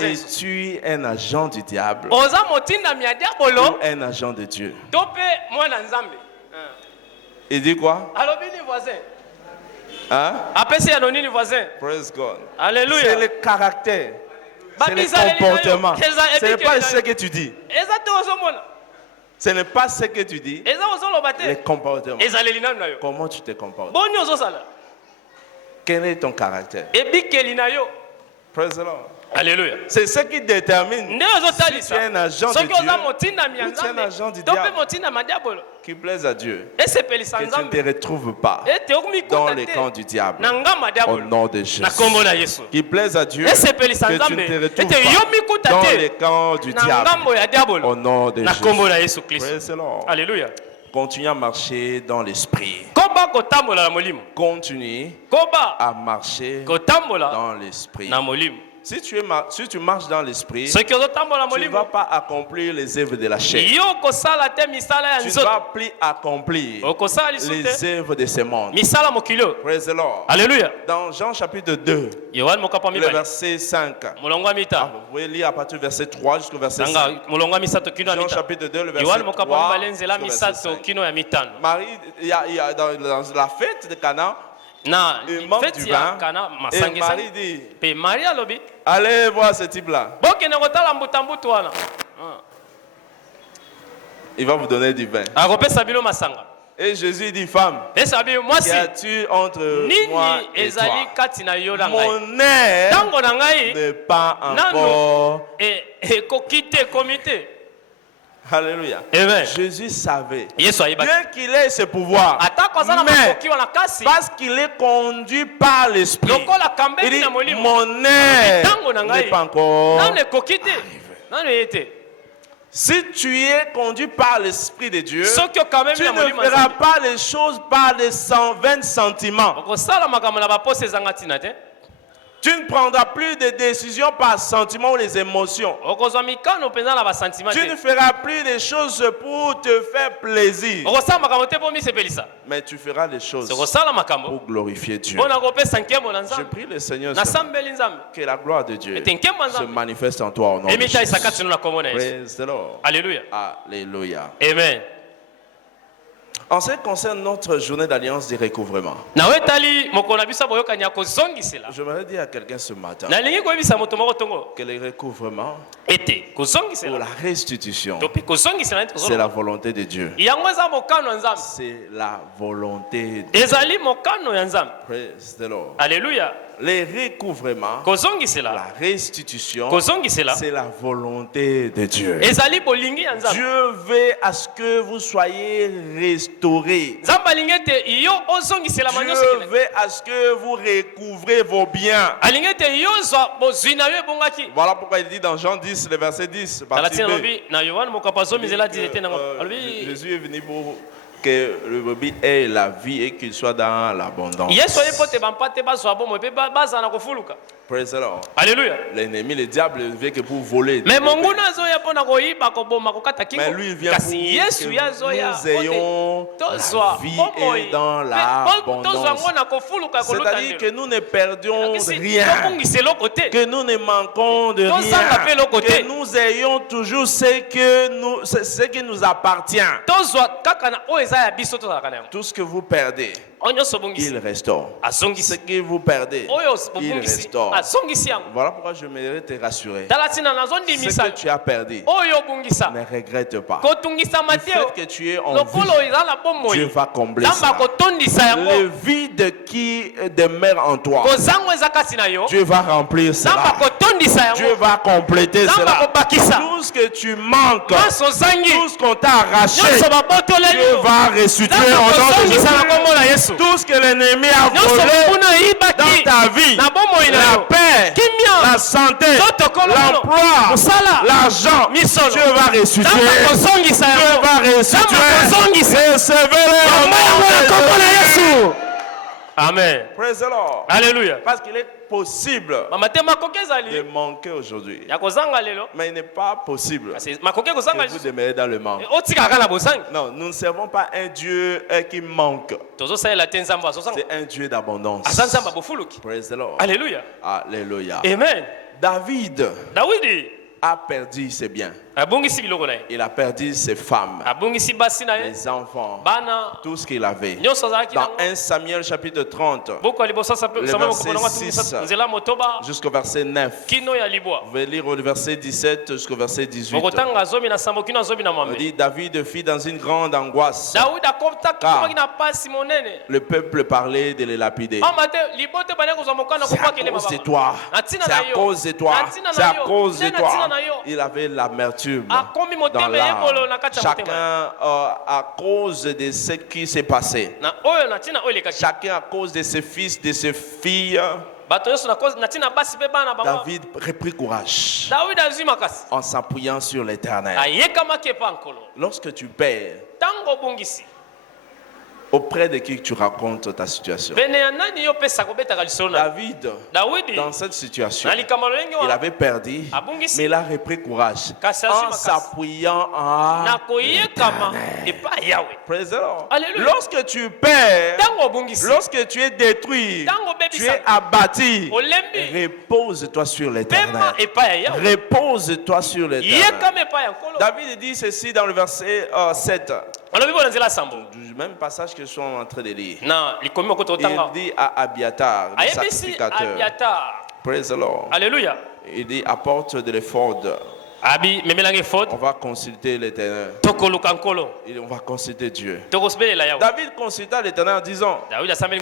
Es-tu un agent du diable ou un agent de Dieu? Il dit quoi? Hein? Praise God. Alléluia. C'est le caractère. C'est le comportement. Ce n'est pas ce que tu dis. Ce n'est pas ce que tu dis. Les comportements. Comment tu te comportes? Quel est ton caractère? Praise the Lord. Alléluia. C'est ce qui détermine si tu es un agent de Dieu ou tu es un agent du diable qui plaise à Dieu. Que tu ne te retrouves pas dans les camps du diable. Au nom de Jésus. Qui plaise à Dieu. Que tu ne te retrouves pas dans les camps du diable. Au nom de Jésus. Praise the Lord. Alléluia. Continue à marcher dans l'esprit. Continue à marcher dans l'esprit. Si tu marches dans l'esprit, tu ne vas pas accomplir les œuvres de la chair. Tu ne vas plus accomplir les œuvres de ce monde. Praise the Lord. Alléluia. Dans Jean chapitre 2, le verset 5. Vous pouvez lire à partir du verset 3 jusqu'au verset 5. Jean chapitre 2, le verset 3 jusqu'au verset 5. Marie, dans la fête de Cana, il manque du vin. Et Marie dit, allez voir ce type-là. Il va vous donner du vin. Et Jésus dit, femme, qu'y a-tu entre moi et toi? Mon air n'est pas encore. Alléluia. Amen. Jésus savait. Bien qu'il ait ce pouvoir, mais parce qu'il est conduit par l'esprit, il dit, mon air n'est pas encore arrivé. Si tu es conduit par l'Esprit de Dieu, tu ne feras pas les choses par les 120 sentiments. Tu ne prendras plus de décisions par sentiment ou les émotions. Tu ne feras plus des choses pour te faire plaisir. Mais tu feras des choses pour glorifier Dieu. Je prie le Seigneur que la gloire de Dieu se manifeste en toi au nom de Jésus. Praise the Lord. Alléluia. Alléluia. Amen. En ce qui concerne notre journée d'alliance de recouvrement, j'aimerais dire à quelqu'un ce matin que le recouvrement ou la restitution, c'est la volonté de Dieu. C'est la volonté de Dieu. Praise the Lord. Alléluia. Les recouvrements, la restitution, c'est la volonté de Dieu. Dieu veut à ce que vous soyez restaurés. Dieu veut à ce que vous recouvrez vos biens. Voilà pourquoi il dit dans Jean 10, le verset 10, partie B, Jésus est venu pour que le brebis ait la vie et qu'il soit dans l'abondance. Praise the Lord. Alléluia. L'ennemi, le diable, ne vient que pour voler. Mais lui, il vient pour que nous ayons la vie et dans l'abondance. C'est-à-dire que nous ne perdions rien, que nous ne manquons de rien, que nous ayons toujours ce qui nous appartient. Tout ce que vous perdez, il restaure. Ce que vous perdez, il restaure. Voilà pourquoi je m'aimerais te rassurer. Ce que tu as perdu, ne regrette pas. Du fait que tu es en vie, Dieu va combler ça. Le vide qui demeure en toi, Dieu va remplir cela. Dieu va compléter cela. Tout ce que tu manques, tout ce qu'on t'a arraché, Dieu va restituer au nom de Jésus. Tout ce que l'ennemi a volé dans ta vie, la paix, la santé, l'emploi, l'argent, Dieu va restituer. Dieu va restituer. Recevez-le au nom de Jésus. Amen. Praise the Lord. Alléluia. Parce qu'il est possible de manquer aujourd'hui. Mais il n'est pas possible que vous demeurez dans le manque. Non, nous ne servons pas un Dieu qui manque. C'est un Dieu d'abondance. Praise the Lord. Alléluia. Alléluia. Amen. David a perdu ses biens. Il a perdu ses femmes, les enfants, tout ce qu'il avait. Dans 1 Samuel chapitre 30, le verset 6 jusqu'au verset 9. Vous pouvez lire le verset 17 jusqu'au verset 18. On dit David fit dans une grande angoisse, car le peuple parlait de les lapider. C'est à cause de toi. C'est à cause de toi. C'est à cause de toi. Il avait l'amertume dans l'âme. Chacun à cause de ce qui s'est passé. Chacun à cause de ses fils, de ses filles. David reprit courage en s'appuyant sur l'Éternel. Lorsque tu perds, auprès de qui tu racontes ta situation. David, dans cette situation, il avait perdu, mais il a repris courage en s'appuyant en l'Éternel. Praise the Lord. Lorsque tu perds, lorsque tu es détruit, tu es abattu, repose-toi sur l'Éternel. Repose-toi sur l'Éternel. David dit ceci dans le verset 7. Du même passage que je suis en train de lire. Il dit à Abiatar, le sacrificateur. Praise the Lord. Alléluia. Il dit apporte de l'éphod. On va consulter l'Éternel. On va consulter Dieu. David consulta l'Éternel en disant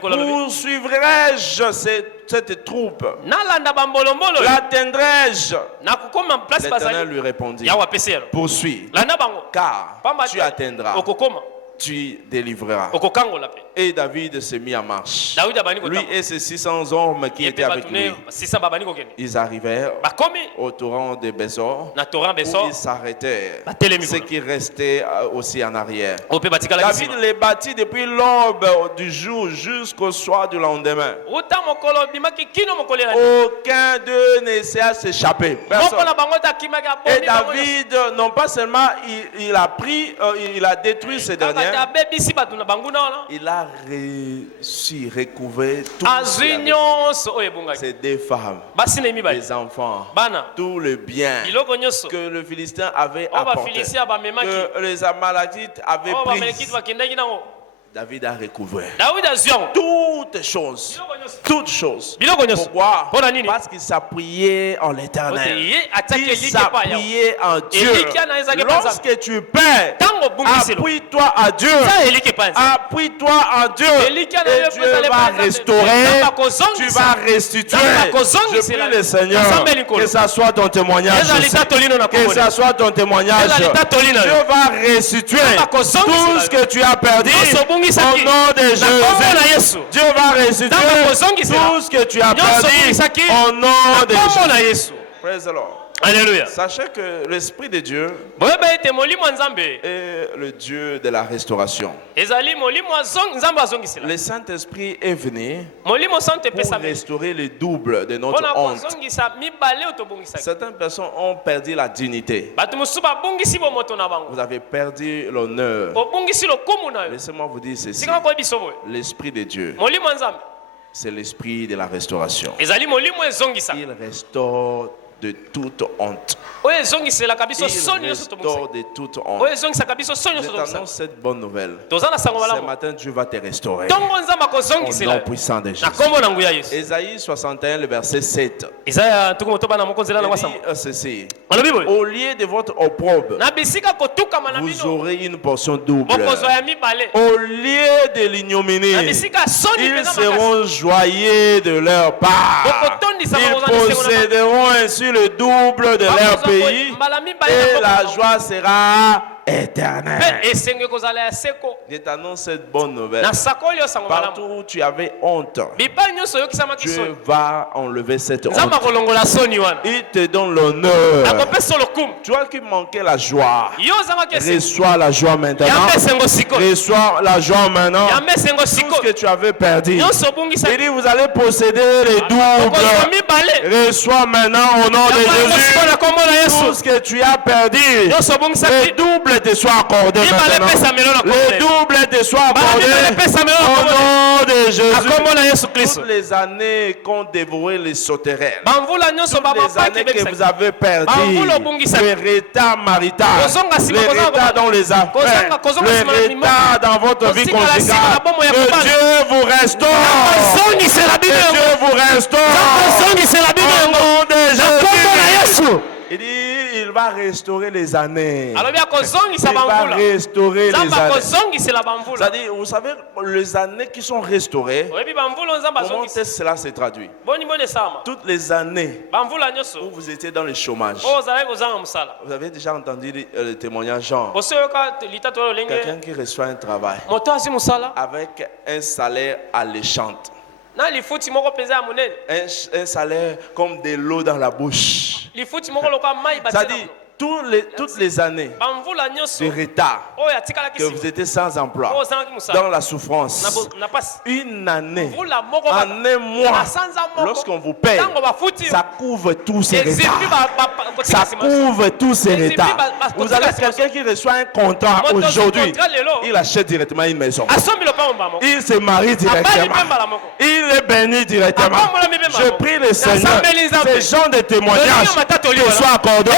poursuivrai-je cette troupe? L'atteindrai-je? L'Éternel lui répondit poursuis, car tu atteindras, tu délivreras. Et David s'est mis en marche. Lui et ses 600 hommes qui étaient avec lui. Ils arrivèrent au torrent de Bésor, où ils s'arrêtèrent. Ce qui restait aussi en arrière. David les bâtit depuis l'aube du jour jusqu'au soir du lendemain. Aucun d'eux n'essaya s'échapper. Et David, non pas seulement il a pris, il a détruit ces derniers, il a réussi à recouvrer tout ces deux femmes, les enfants, tout le bien que le Philistin avait apporté, que les Amalekites avaient pris. David a recouvert toutes choses. Toutes choses. Pourquoi? Parce qu'il s'appuyait en l'Éternel. Il s'appuyait en Dieu. Lorsque tu perds, appuie-toi à Dieu. Appuie-toi en Dieu. Et Dieu va restaurer. Tu vas restituer. Je prie le Seigneur que ça soit ton témoignage. Que ça soit ton témoignage. Dieu va restituer tout ce que tu as perdu. Au nom de Jésus, Dieu va restituer tout ce que tu as perdu au nom de Jésus. Praise the Lord. Alléluia. Sachez que l'Esprit de Dieu est le Dieu de la restauration. Le Saint-Esprit est venu pour restaurer le double de notre honte. Certaines personnes ont perdu la dignité. Vous avez perdu l'honneur. Laissez-moi vous dire ceci. L'Esprit de Dieu, c'est l'Esprit de la restauration. Il restaure de toute honte. Il restaure de toute honte. Je t'annonce cette bonne nouvelle. Ce matin, Dieu va te restaurer. Au nom puissant de Jésus. Ésaïe 61, le verset 7. Il dit ceci. Au lieu de votre opprobre, vous aurez une portion double. Au lieu de l'ignominie, ils seront joyeux de leur part. Ils posséderont ainsi le double de leur pays et la joie sera éternelle. Je t'annonce cette bonne nouvelle. Partout où tu avais honte, Dieu va enlever cette honte. Il te donne l'honneur. Toi qui manquais la joie, reçois la joie maintenant. Reçois la joie maintenant. Tout ce que tu avais perdu, il dit vous allez posséder les doubles. Reçois maintenant au nom de Jésus. Tout ce que tu as perdu, les doubles te soient accordés maintenant. Les doubles te soient accordés au nom de Jésus. Toutes les années qu'ont dévoré les sauterelles, toutes les années que vous avez perdu, le retard marital, le retard dans les affaires, le retard dans votre vie conjugale, que Dieu vous restaure. Que Dieu vous restaure. Au nom de Jésus. Il dit, il va restaurer les années. Il va restaurer les années. C'est-à-dire, vous savez, les années qui sont restaurées, comment cela se traduit? Toutes les années où vous étiez dans le chômage, vous avez déjà entendu le témoignage genre quelqu'un qui reçoit un travail avec un salaire alléchant. Un salaire comme de l'eau dans la bouche. C'est-à-dire, toutes les années de retard que vous étiez sans emploi, dans la souffrance, une année, en un mois, lorsqu'on vous paye, ça couvre tous ces retards. Ça couvre tous ces retards. Vous avez quelqu'un qui reçoit un contrat aujourd'hui, il achète directement une maison. Il se marie directement. Il est béni directement. Je prie le Seigneur, ces gens de témoignages qui soient accordés.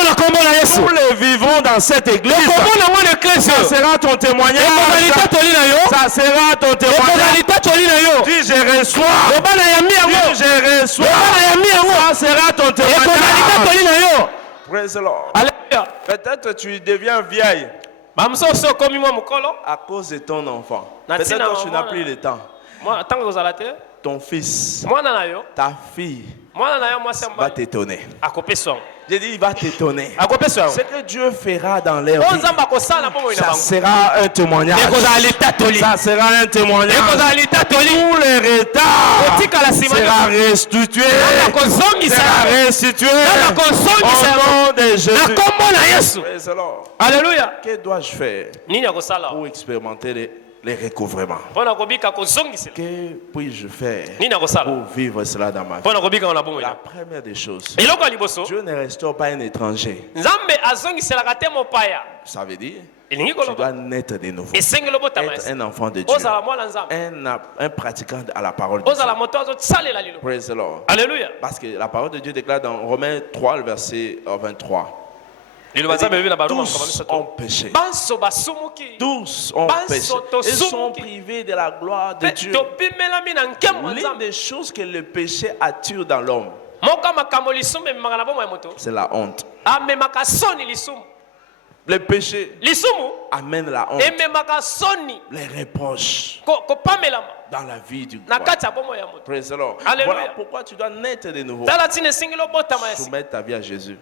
Nous les vivons dans cette église. Ça sera ton témoignage. Ça sera ton témoignage. Dis je reçois. Dis je reçois. Ça sera ton témoignage. Praise the Lord. Peut-être tu deviens vieille à cause de ton enfant. Peut-être tu n'as plus le temps. Ton fils, ta fille va t'étonner. J'ai dit, il va t'étonner. Ce que Dieu fera dans leur vie, ça sera un témoignage. Ça sera un témoignage. Tous les retards sera restitué. Sera restitué. Au nom de Jésus. Alléluia. Que dois-je faire pour expérimenter les recouvrements? Que puis-je faire pour vivre cela dans ma vie? La première des choses, Dieu ne restaure pas un étranger. Ça veut dire tu dois naître de nouveau, être un enfant de Dieu, un pratiquant à la parole de Dieu. Praise the Lord. Alléluia. Parce que la parole de Dieu déclare dans Romains 3, le verset 23. Tous ont péché. Tous ont péché. Ils sont privés de la gloire de Dieu. L'une des choses que le péché attire dans l'homme, c'est la honte. Le péché amène la honte, les reproches dans la vie du croyant. Praise the Lord. Voilà pourquoi tu dois naître de nouveau. Soumettre ta vie à Jésus.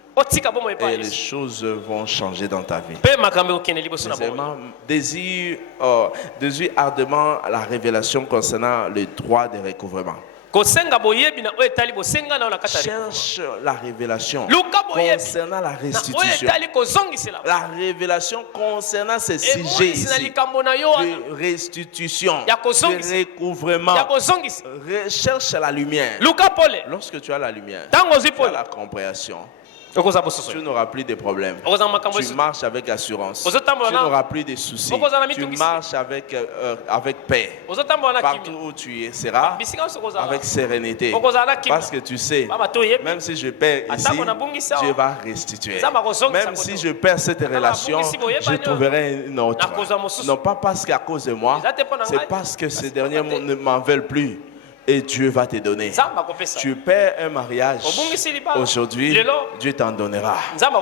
Et les choses vont changer dans ta vie. Deuxièmement, désire ardemment la révélation concernant le droit de recouvrement. Cherche la révélation concernant la restitution. La révélation concernant ces sujets ici. De restitution, de recouvrement. Cherche la lumière. Lorsque tu as la lumière, tu as la compréhension. tu n'auras plus de problèmes. Tu marches avec assurance. Tu n'auras plus de soucis. Tu marches avec paix. Partout où tu seras, avec sérénité. Parce que tu sais, même si je perds ici, Dieu va restituer. Même si je perds cette relation, je trouverai une autre. Non pas parce qu'à cause de moi, c'est parce que ces derniers ne m'en veulent plus. Et Dieu va te donner. Tu perds un mariage aujourd'hui, Dieu t'en donnera.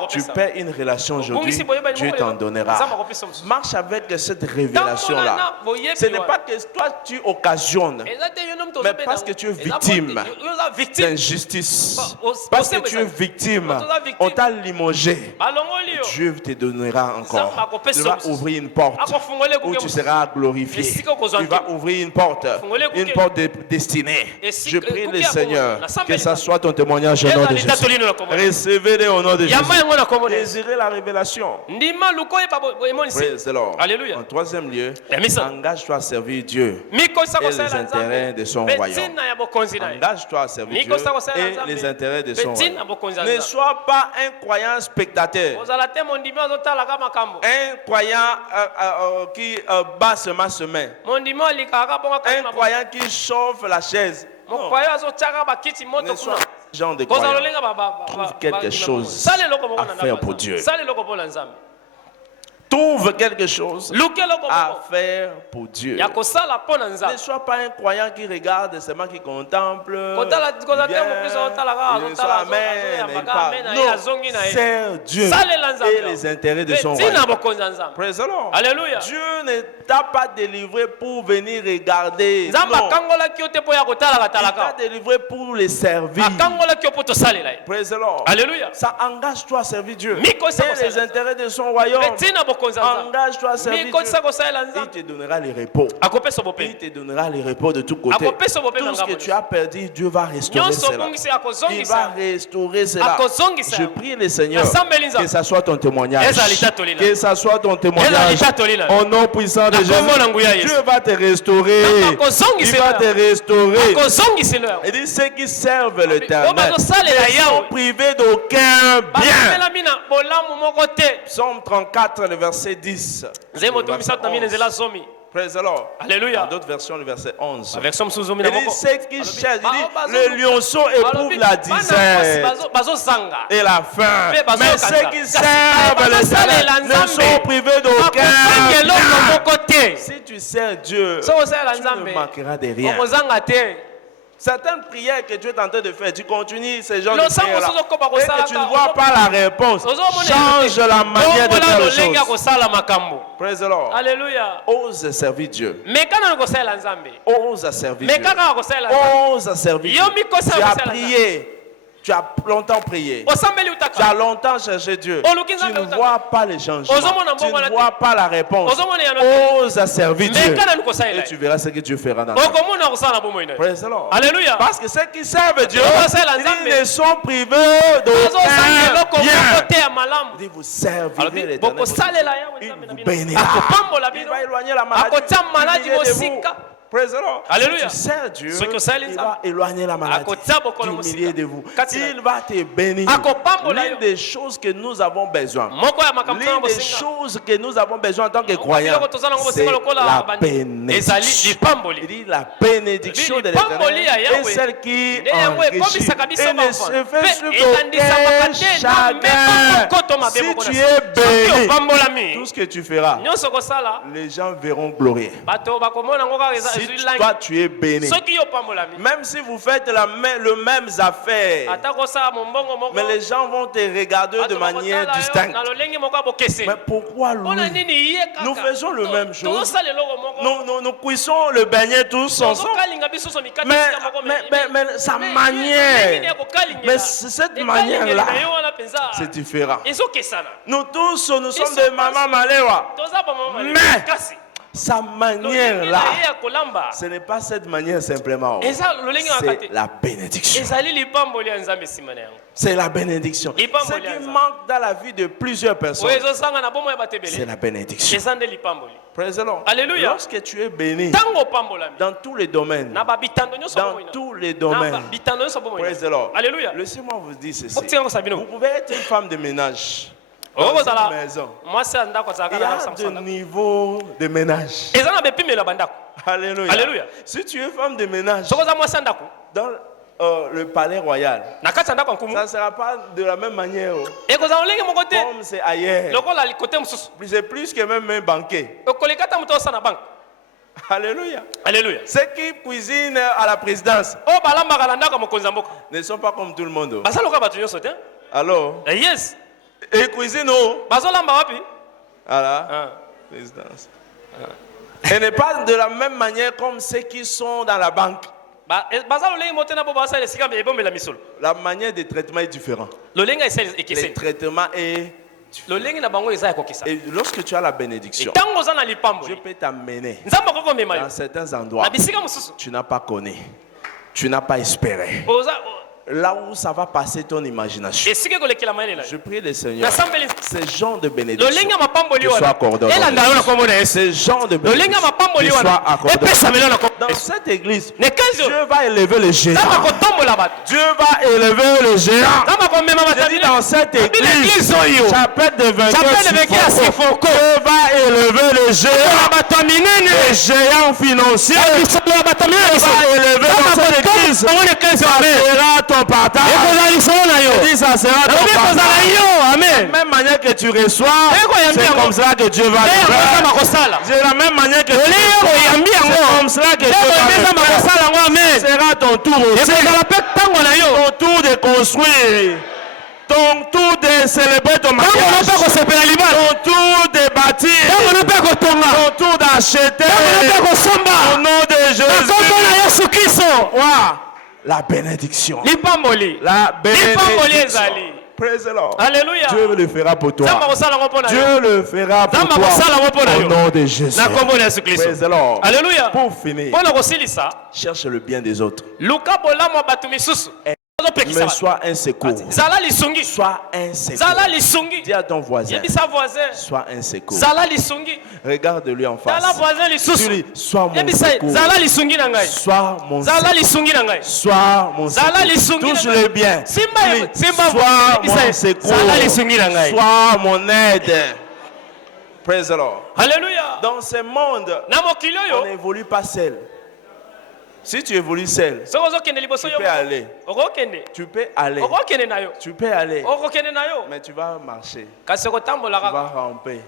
Tu perds une relation aujourd'hui, Dieu t'en donnera. Marche avec cette révélation-là. Ce n'est pas que toi tu occasionnes, mais parce que tu es victime d'injustice. Parce que tu es victime, on t'a limogé. Dieu te donnera encore. Tu vas ouvrir une porte où tu seras glorifié. Tu vas ouvrir une porte de destinée. Je prie le Seigneur que ça soit ton témoignage au nom de Jésus. Recevez-le au nom de Jésus. Désirez la révélation. Praise the Lord. En troisième lieu, engage-toi à servir Dieu et les intérêts de son royaume. Engage-toi à servir Dieu et les intérêts de son royaume. Ne sois pas un croyant spectateur. Un croyant qui bat semain. Un croyant qui chauffe la chaise. Non. Ne sois genre de croyant. Trouve quelque chose à faire pour Dieu. Trouve quelque chose à faire pour Dieu. Ne sois pas un croyant qui regarde seulement, qui contemple. Amen. Non, sers Dieu et les intérêts de son royaume. Praise the Lord. Alléluia. Dieu ne t'a pas délivré pour venir regarder. Non. Il t'a délivré pour les servir. Praise the Lord. Alléluia. Ça engage-toi à servir Dieu et les intérêts de son royaume. Engage-toi à servir Dieu. Il te donnera le repos. Il te donnera le repos de tous côtés. Tout ce que tu as perdu, Dieu va restaurer cela. Il va restaurer cela. Je prie le Seigneur que ça soit ton témoignage. Que ça soit ton témoignage. Au nom puissant de Jésus. Dieu va te restaurer. Il va te restaurer. Il dit ceux qui servent l'Éternel ne sont privés d'aucun bien. Psaume 34, le verset 10. Praise the Lord. Alléluia. Dans d'autres versions, le verset 11. Il dit ceux qui cherchent, le lionceau éprouve la disette et la faim. Mais ceux qui servent l'Éternel ne sont privés d'aucun bien. Si tu sers Dieu, tu ne manqueras de rien. Certaines prières que tu es en train de faire, tu continues ces genres de prières-là et que tu ne vois pas la réponse, change la manière de faire les choses. Praise the Lord. Alléluia. Ose servir Dieu. Ose servir Dieu. Ose servir Dieu. Tu as prié. Tu as longtemps prié. Tu as longtemps cherché Dieu. Tu ne vois pas les changements. Tu ne vois pas la réponse. Ose servir Dieu. Et tu verras ce que Dieu fera dans ta vie. Praise the Lord. Alléluia. Parce que ceux qui servent Dieu, ils ne sont privés d'aucun bien. Il dit vous servirez l'Éternel. Il vous bénira. Il va éloigner la maladie de vous. Praise the Lord. Alléluia. Si tu sers Dieu, il va éloigner la maladie du milieu de vous. Il va te bénir. L'une des choses que nous avons besoin, l'une des choses que nous avons besoin en tant que croyants, c'est la bénédiction. Il dit la bénédiction de l'Éternel est celle qui enrichit et ne se fait sur aucun chagrin. Si tu es béni, tout ce que tu feras, les gens verront glorieux. Si toi tu es béni, même si vous faites le même affaire, mais les gens vont te regarder de manière distincte. Mais pourquoi lui? Nous faisons le même chose. Nous cuisons le beignet tous ensemble. Mais sa manière, mais cette manière-là, c'est différent. Nous tous, nous sommes de Maman Malewa. Mais Sa manière là, ce n'est pas cette manière simplement. C'est la bénédiction. C'est la bénédiction. Ce qui manque dans la vie de plusieurs personnes, c'est la bénédiction. Praise the Lord. Alléluia. Lorsque tu es béni dans tous les domaines, praise the Lord. Alléluia. Laissez-moi vous dire ceci. Vous pouvez être une femme de ménage. Dans une maison. Il y a des niveaux de ménage. Alléluia. Alléluia. Si tu es femme de ménage dans le palais royal, ça ne sera pas de la même manière comme c'est ailleurs. C'est plus que même un banquet. Alléluia. Alléluia. Ceux qui cuisinent à la présidence ne sont pas comme tout le monde. Alors, yes. et cuisine voilà. Présidence. Et n'est pas de la même manière comme ceux qui sont dans la banque. La manière de traitement est différente. Le traitement est différent. Et lorsque tu as la bénédiction, je peux t'amener dans certains endroits. Tu n'as pas connu. Tu n'as pas espéré. Là où ça va passer ton imagination. Je prie le Seigneur. Ces gens de bénédiction qui soient accordés. Ces gens de bénédiction qui soient accordés. Dans cette église, Dieu va élever les géants. Dieu va élever les géants. Je dis dans cette église, chapitre de 22, Dieu va élever les géants. Les géants financiers. Dieu va élever dans cette église. Ton partage. Je dis ça sera ton partage. Amen. De la même manière que tu reçois, c'est comme ça que Dieu va le faire. De la même manière que tu reçois, c'est comme ça que Dieu va le faire. Ce sera ton tour aussi. Ton tour de construire. Ton tour de célébrer ton mariage. Ton tour de bâtir. Ton tour d'acheter. Au nom de Jésus. La bénédiction. La bénédiction. Praise the Lord. Alléluia. Dieu le fera pour toi. Dieu le fera pour toi. Au nom de Jésus. Praise the Lord. Alléluia. Pour finir, cherche le bien des autres. Mais sois un secours. Sois un secours. Dis à ton voisin. Sois un secours. Regarde-lui en face. Dis-lui, sois mon secours. Sois mon secours. Sois mon secours. Touche-le bien. Dis-lui, sois mon secours. Sois mon aide. Praise the Lord. Alléluia. Dans ce monde, on n'évolue pas seul. Si tu évolues seul, tu peux aller. Tu peux aller. Tu peux aller. Mais tu vas marcher. Tu vas ramper.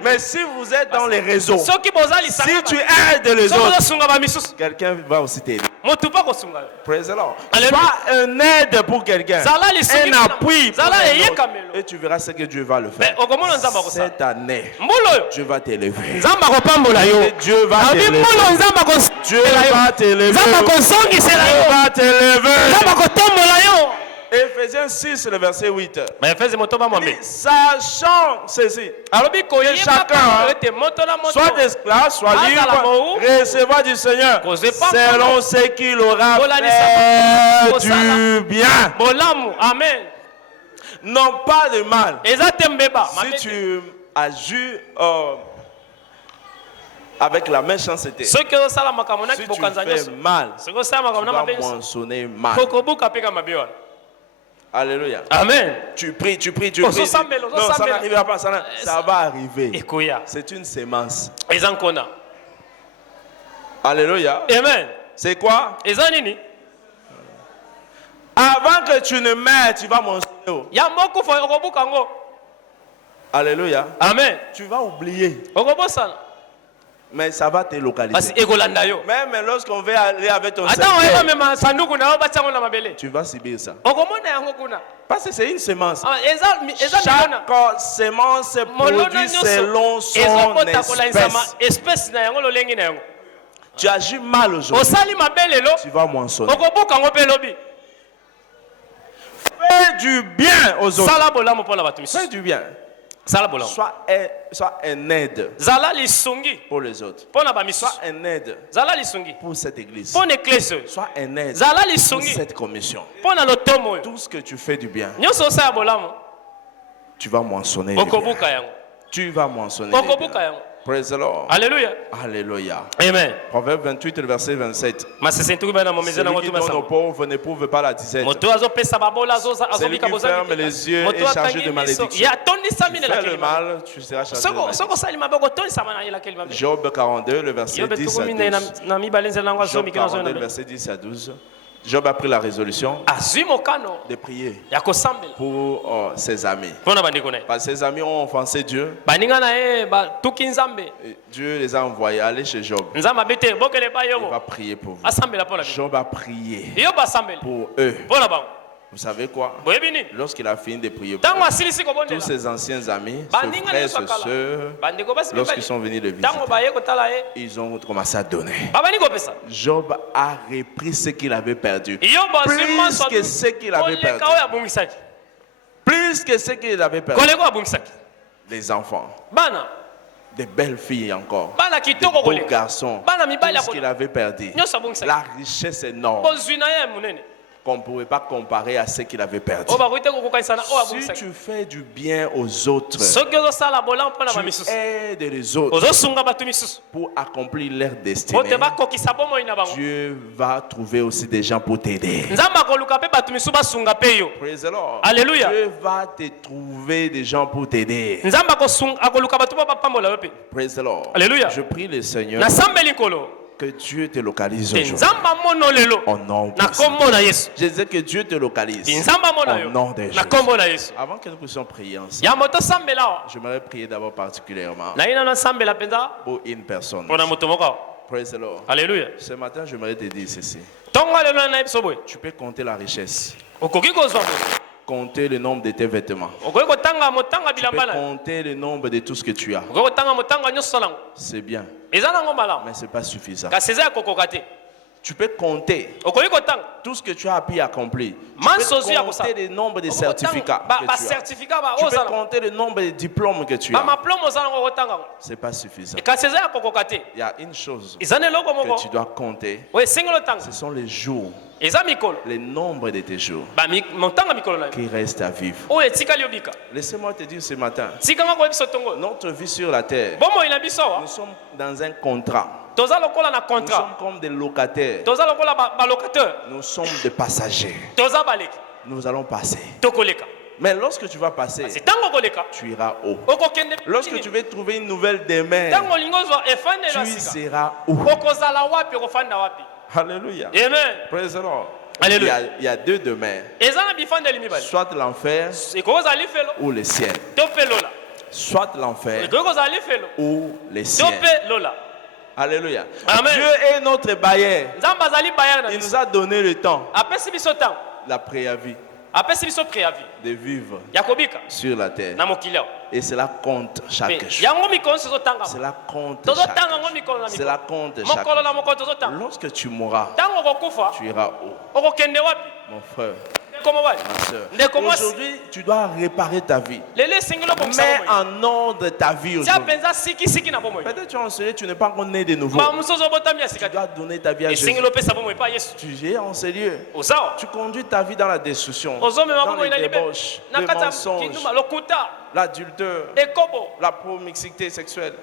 Mais si vous êtes dans les réseaux, si tu aides les autres, quelqu'un va aussi t'aider. Praise the Lord. Sois un aide pour quelqu'un. Un appui pour quelqu'un. Et tu verras ce que Dieu va le faire. Cette année, Dieu va t'élever. Dieu va t'élever. Dieu va t'élever. Dieu va t'élever. Éphésiens 6, le verset 8. Sachant ceci, que chacun soit esclave, soit libre, recevoir du Seigneur selon ce qu'il aura fait du bien. Amen. Non pas de mal. Si tu agis avec la méchanceté, si tu fais mal, tu vas moissonner mal. Alléluia. Amen. Tu pries. Non, ça n'arrivera pas. Ça va arriver. C'est une sémence. Alléluia. Amen. C'est quoi? Avant que tu ne meurs, tu vas moissonner. Alléluia. Amen. Tu vas oublier. Mais ça va te localiser. Même lorsqu'on veut aller avec ton serviteur, tu vas subir ça. Parce que c'est une sémence. Chaque sémence produit selon son espèce. Tu agis mal aujourd'hui, tu vas moissonner. Fais du bien aux autres. Fais du bien. Sois un aide pour les autres. Sois un aide pour cette église. Sois un aide pour cette commission. Tout ce que tu fais du bien, tu vas mentionner. Tu vas mentionner. Praise the Lord. Alléluia. Alléluia. Amen. Proverbe 28, le verset 27. Celui qui donne aux pauvres n'éprouve pas la disette. Celui qui ferme les yeux est chargé de malédiction. Fais le mal, tu seras chargé de malédiction. Job 42, le verset 10 à 12. Job 42, le verset 10 à 12. Job a pris la résolution de prier pour ses amis. Parce que ses amis ont offensé Dieu. Dieu les a envoyés aller chez Job. Il va prier pour vous. Job a prié pour eux. Vous savez quoi? Lorsqu'il a fini de prier pour eux, tous ses anciens amis, ses frères, ses sœurs, lorsqu'ils sont venus le visiter, ils ont commencé à donner. Job a repris ce qu'il avait perdu. Plus que ce qu'il avait perdu. Plus que ce qu'il avait perdu. Les enfants. Des belles filles encore. Des beaux garçons. Tout ce qu'il avait perdu. La richesse énorme qu'on ne pouvait pas comparer à ce qu'il avait perdu. Si tu fais du bien aux autres, tu aides les autres pour accomplir leur destinée, Dieu va trouver aussi des gens pour t'aider. Praise the Lord. Alléluia. Dieu va te trouver des gens pour t'aider. Praise the Lord. Alléluia. Je prie le Seigneur que Dieu te localise aujourd'hui. Au nom de Jésus. Je disais que Dieu te localise. Au nom de Jésus. Avant que nous puissions prier ensemble, j'aimerais prier d'abord particulièrement pour une personne. Praise the Lord. Alléluia. Ce matin, j'aimerais te dire ceci. Tu peux compter la richesse. Compter le nombre de tes vêtements. Tu peux compter le nombre de tout ce que tu as. C'est bien. Mais ce n'est pas suffisant. Tu peux compter tout ce que tu as appris à accomplir. Tu peux compter le nombre de certificats que tu as. Tu peux compter le nombre de diplômes que tu as. Ce n'est pas suffisant. Il y a une chose que tu dois compter. Ce sont les jours, le nombre de tes jours qui restent à vivre. Laissez-moi te dire ce matin, notre vie sur la terre, nous sommes dans un contrat. Nous sommes comme des locataires. Nous sommes des passagers. Nous allons passer. Mais lorsque tu vas passer, tu iras où? Lorsque tu veux trouver une nouvelle demeure, tu seras où? Alléluia. Amen. Praise the Lord. Alléluia. Il y a deux demeures. Soit l'enfer ou le ciel. Soit l'enfer ou le ciel. Alléluia. Amen. Dieu est notre bailleur. Il nous a donné le temps, la préavis de vivre sur la terre. Et cela compte chaque jour. Cela compte chaque jour. Cela compte chaque jour. Lorsque tu mourras, tu iras où? Mon frère, ma soeur. Aujourd'hui, tu dois réparer ta vie. Mets en ordre ta vie aujourd'hui. Peut-être tu es enseigné, tu n'es pas encore né de nouveau. Tu dois donner ta vie à Jésus. Tu es enseigné. Tu conduis ta vie dans la destruction, dans les débauches, le mensonge, l'adultère, la promixité sexuelle.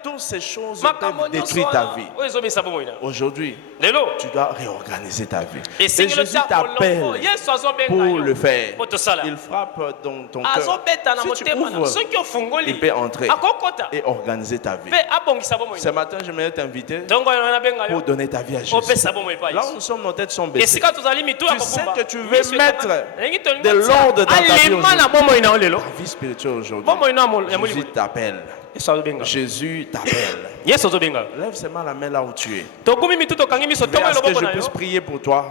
Toutes ces choses peuvent détruire ta vie. Aujourd'hui, tu dois réorganiser ta vie. Et Jésus t'appelle pour le faire. Il frappe dans ton cœur. Si tu ouvres, il peut entrer et organiser ta vie. Ce matin, j'aimerais t'inviter pour donner ta vie à Jésus. Là où nous sommes, nos têtes sont baissées. Tu sais que tu veux mettre de l'ordre dans ta vie aujourd'hui. Ta vie spirituelle aujourd'hui. Jésus t'appelle. Jésus t'appelle. Lève seulement la main là où tu es. Est-ce que je puisse prier pour toi?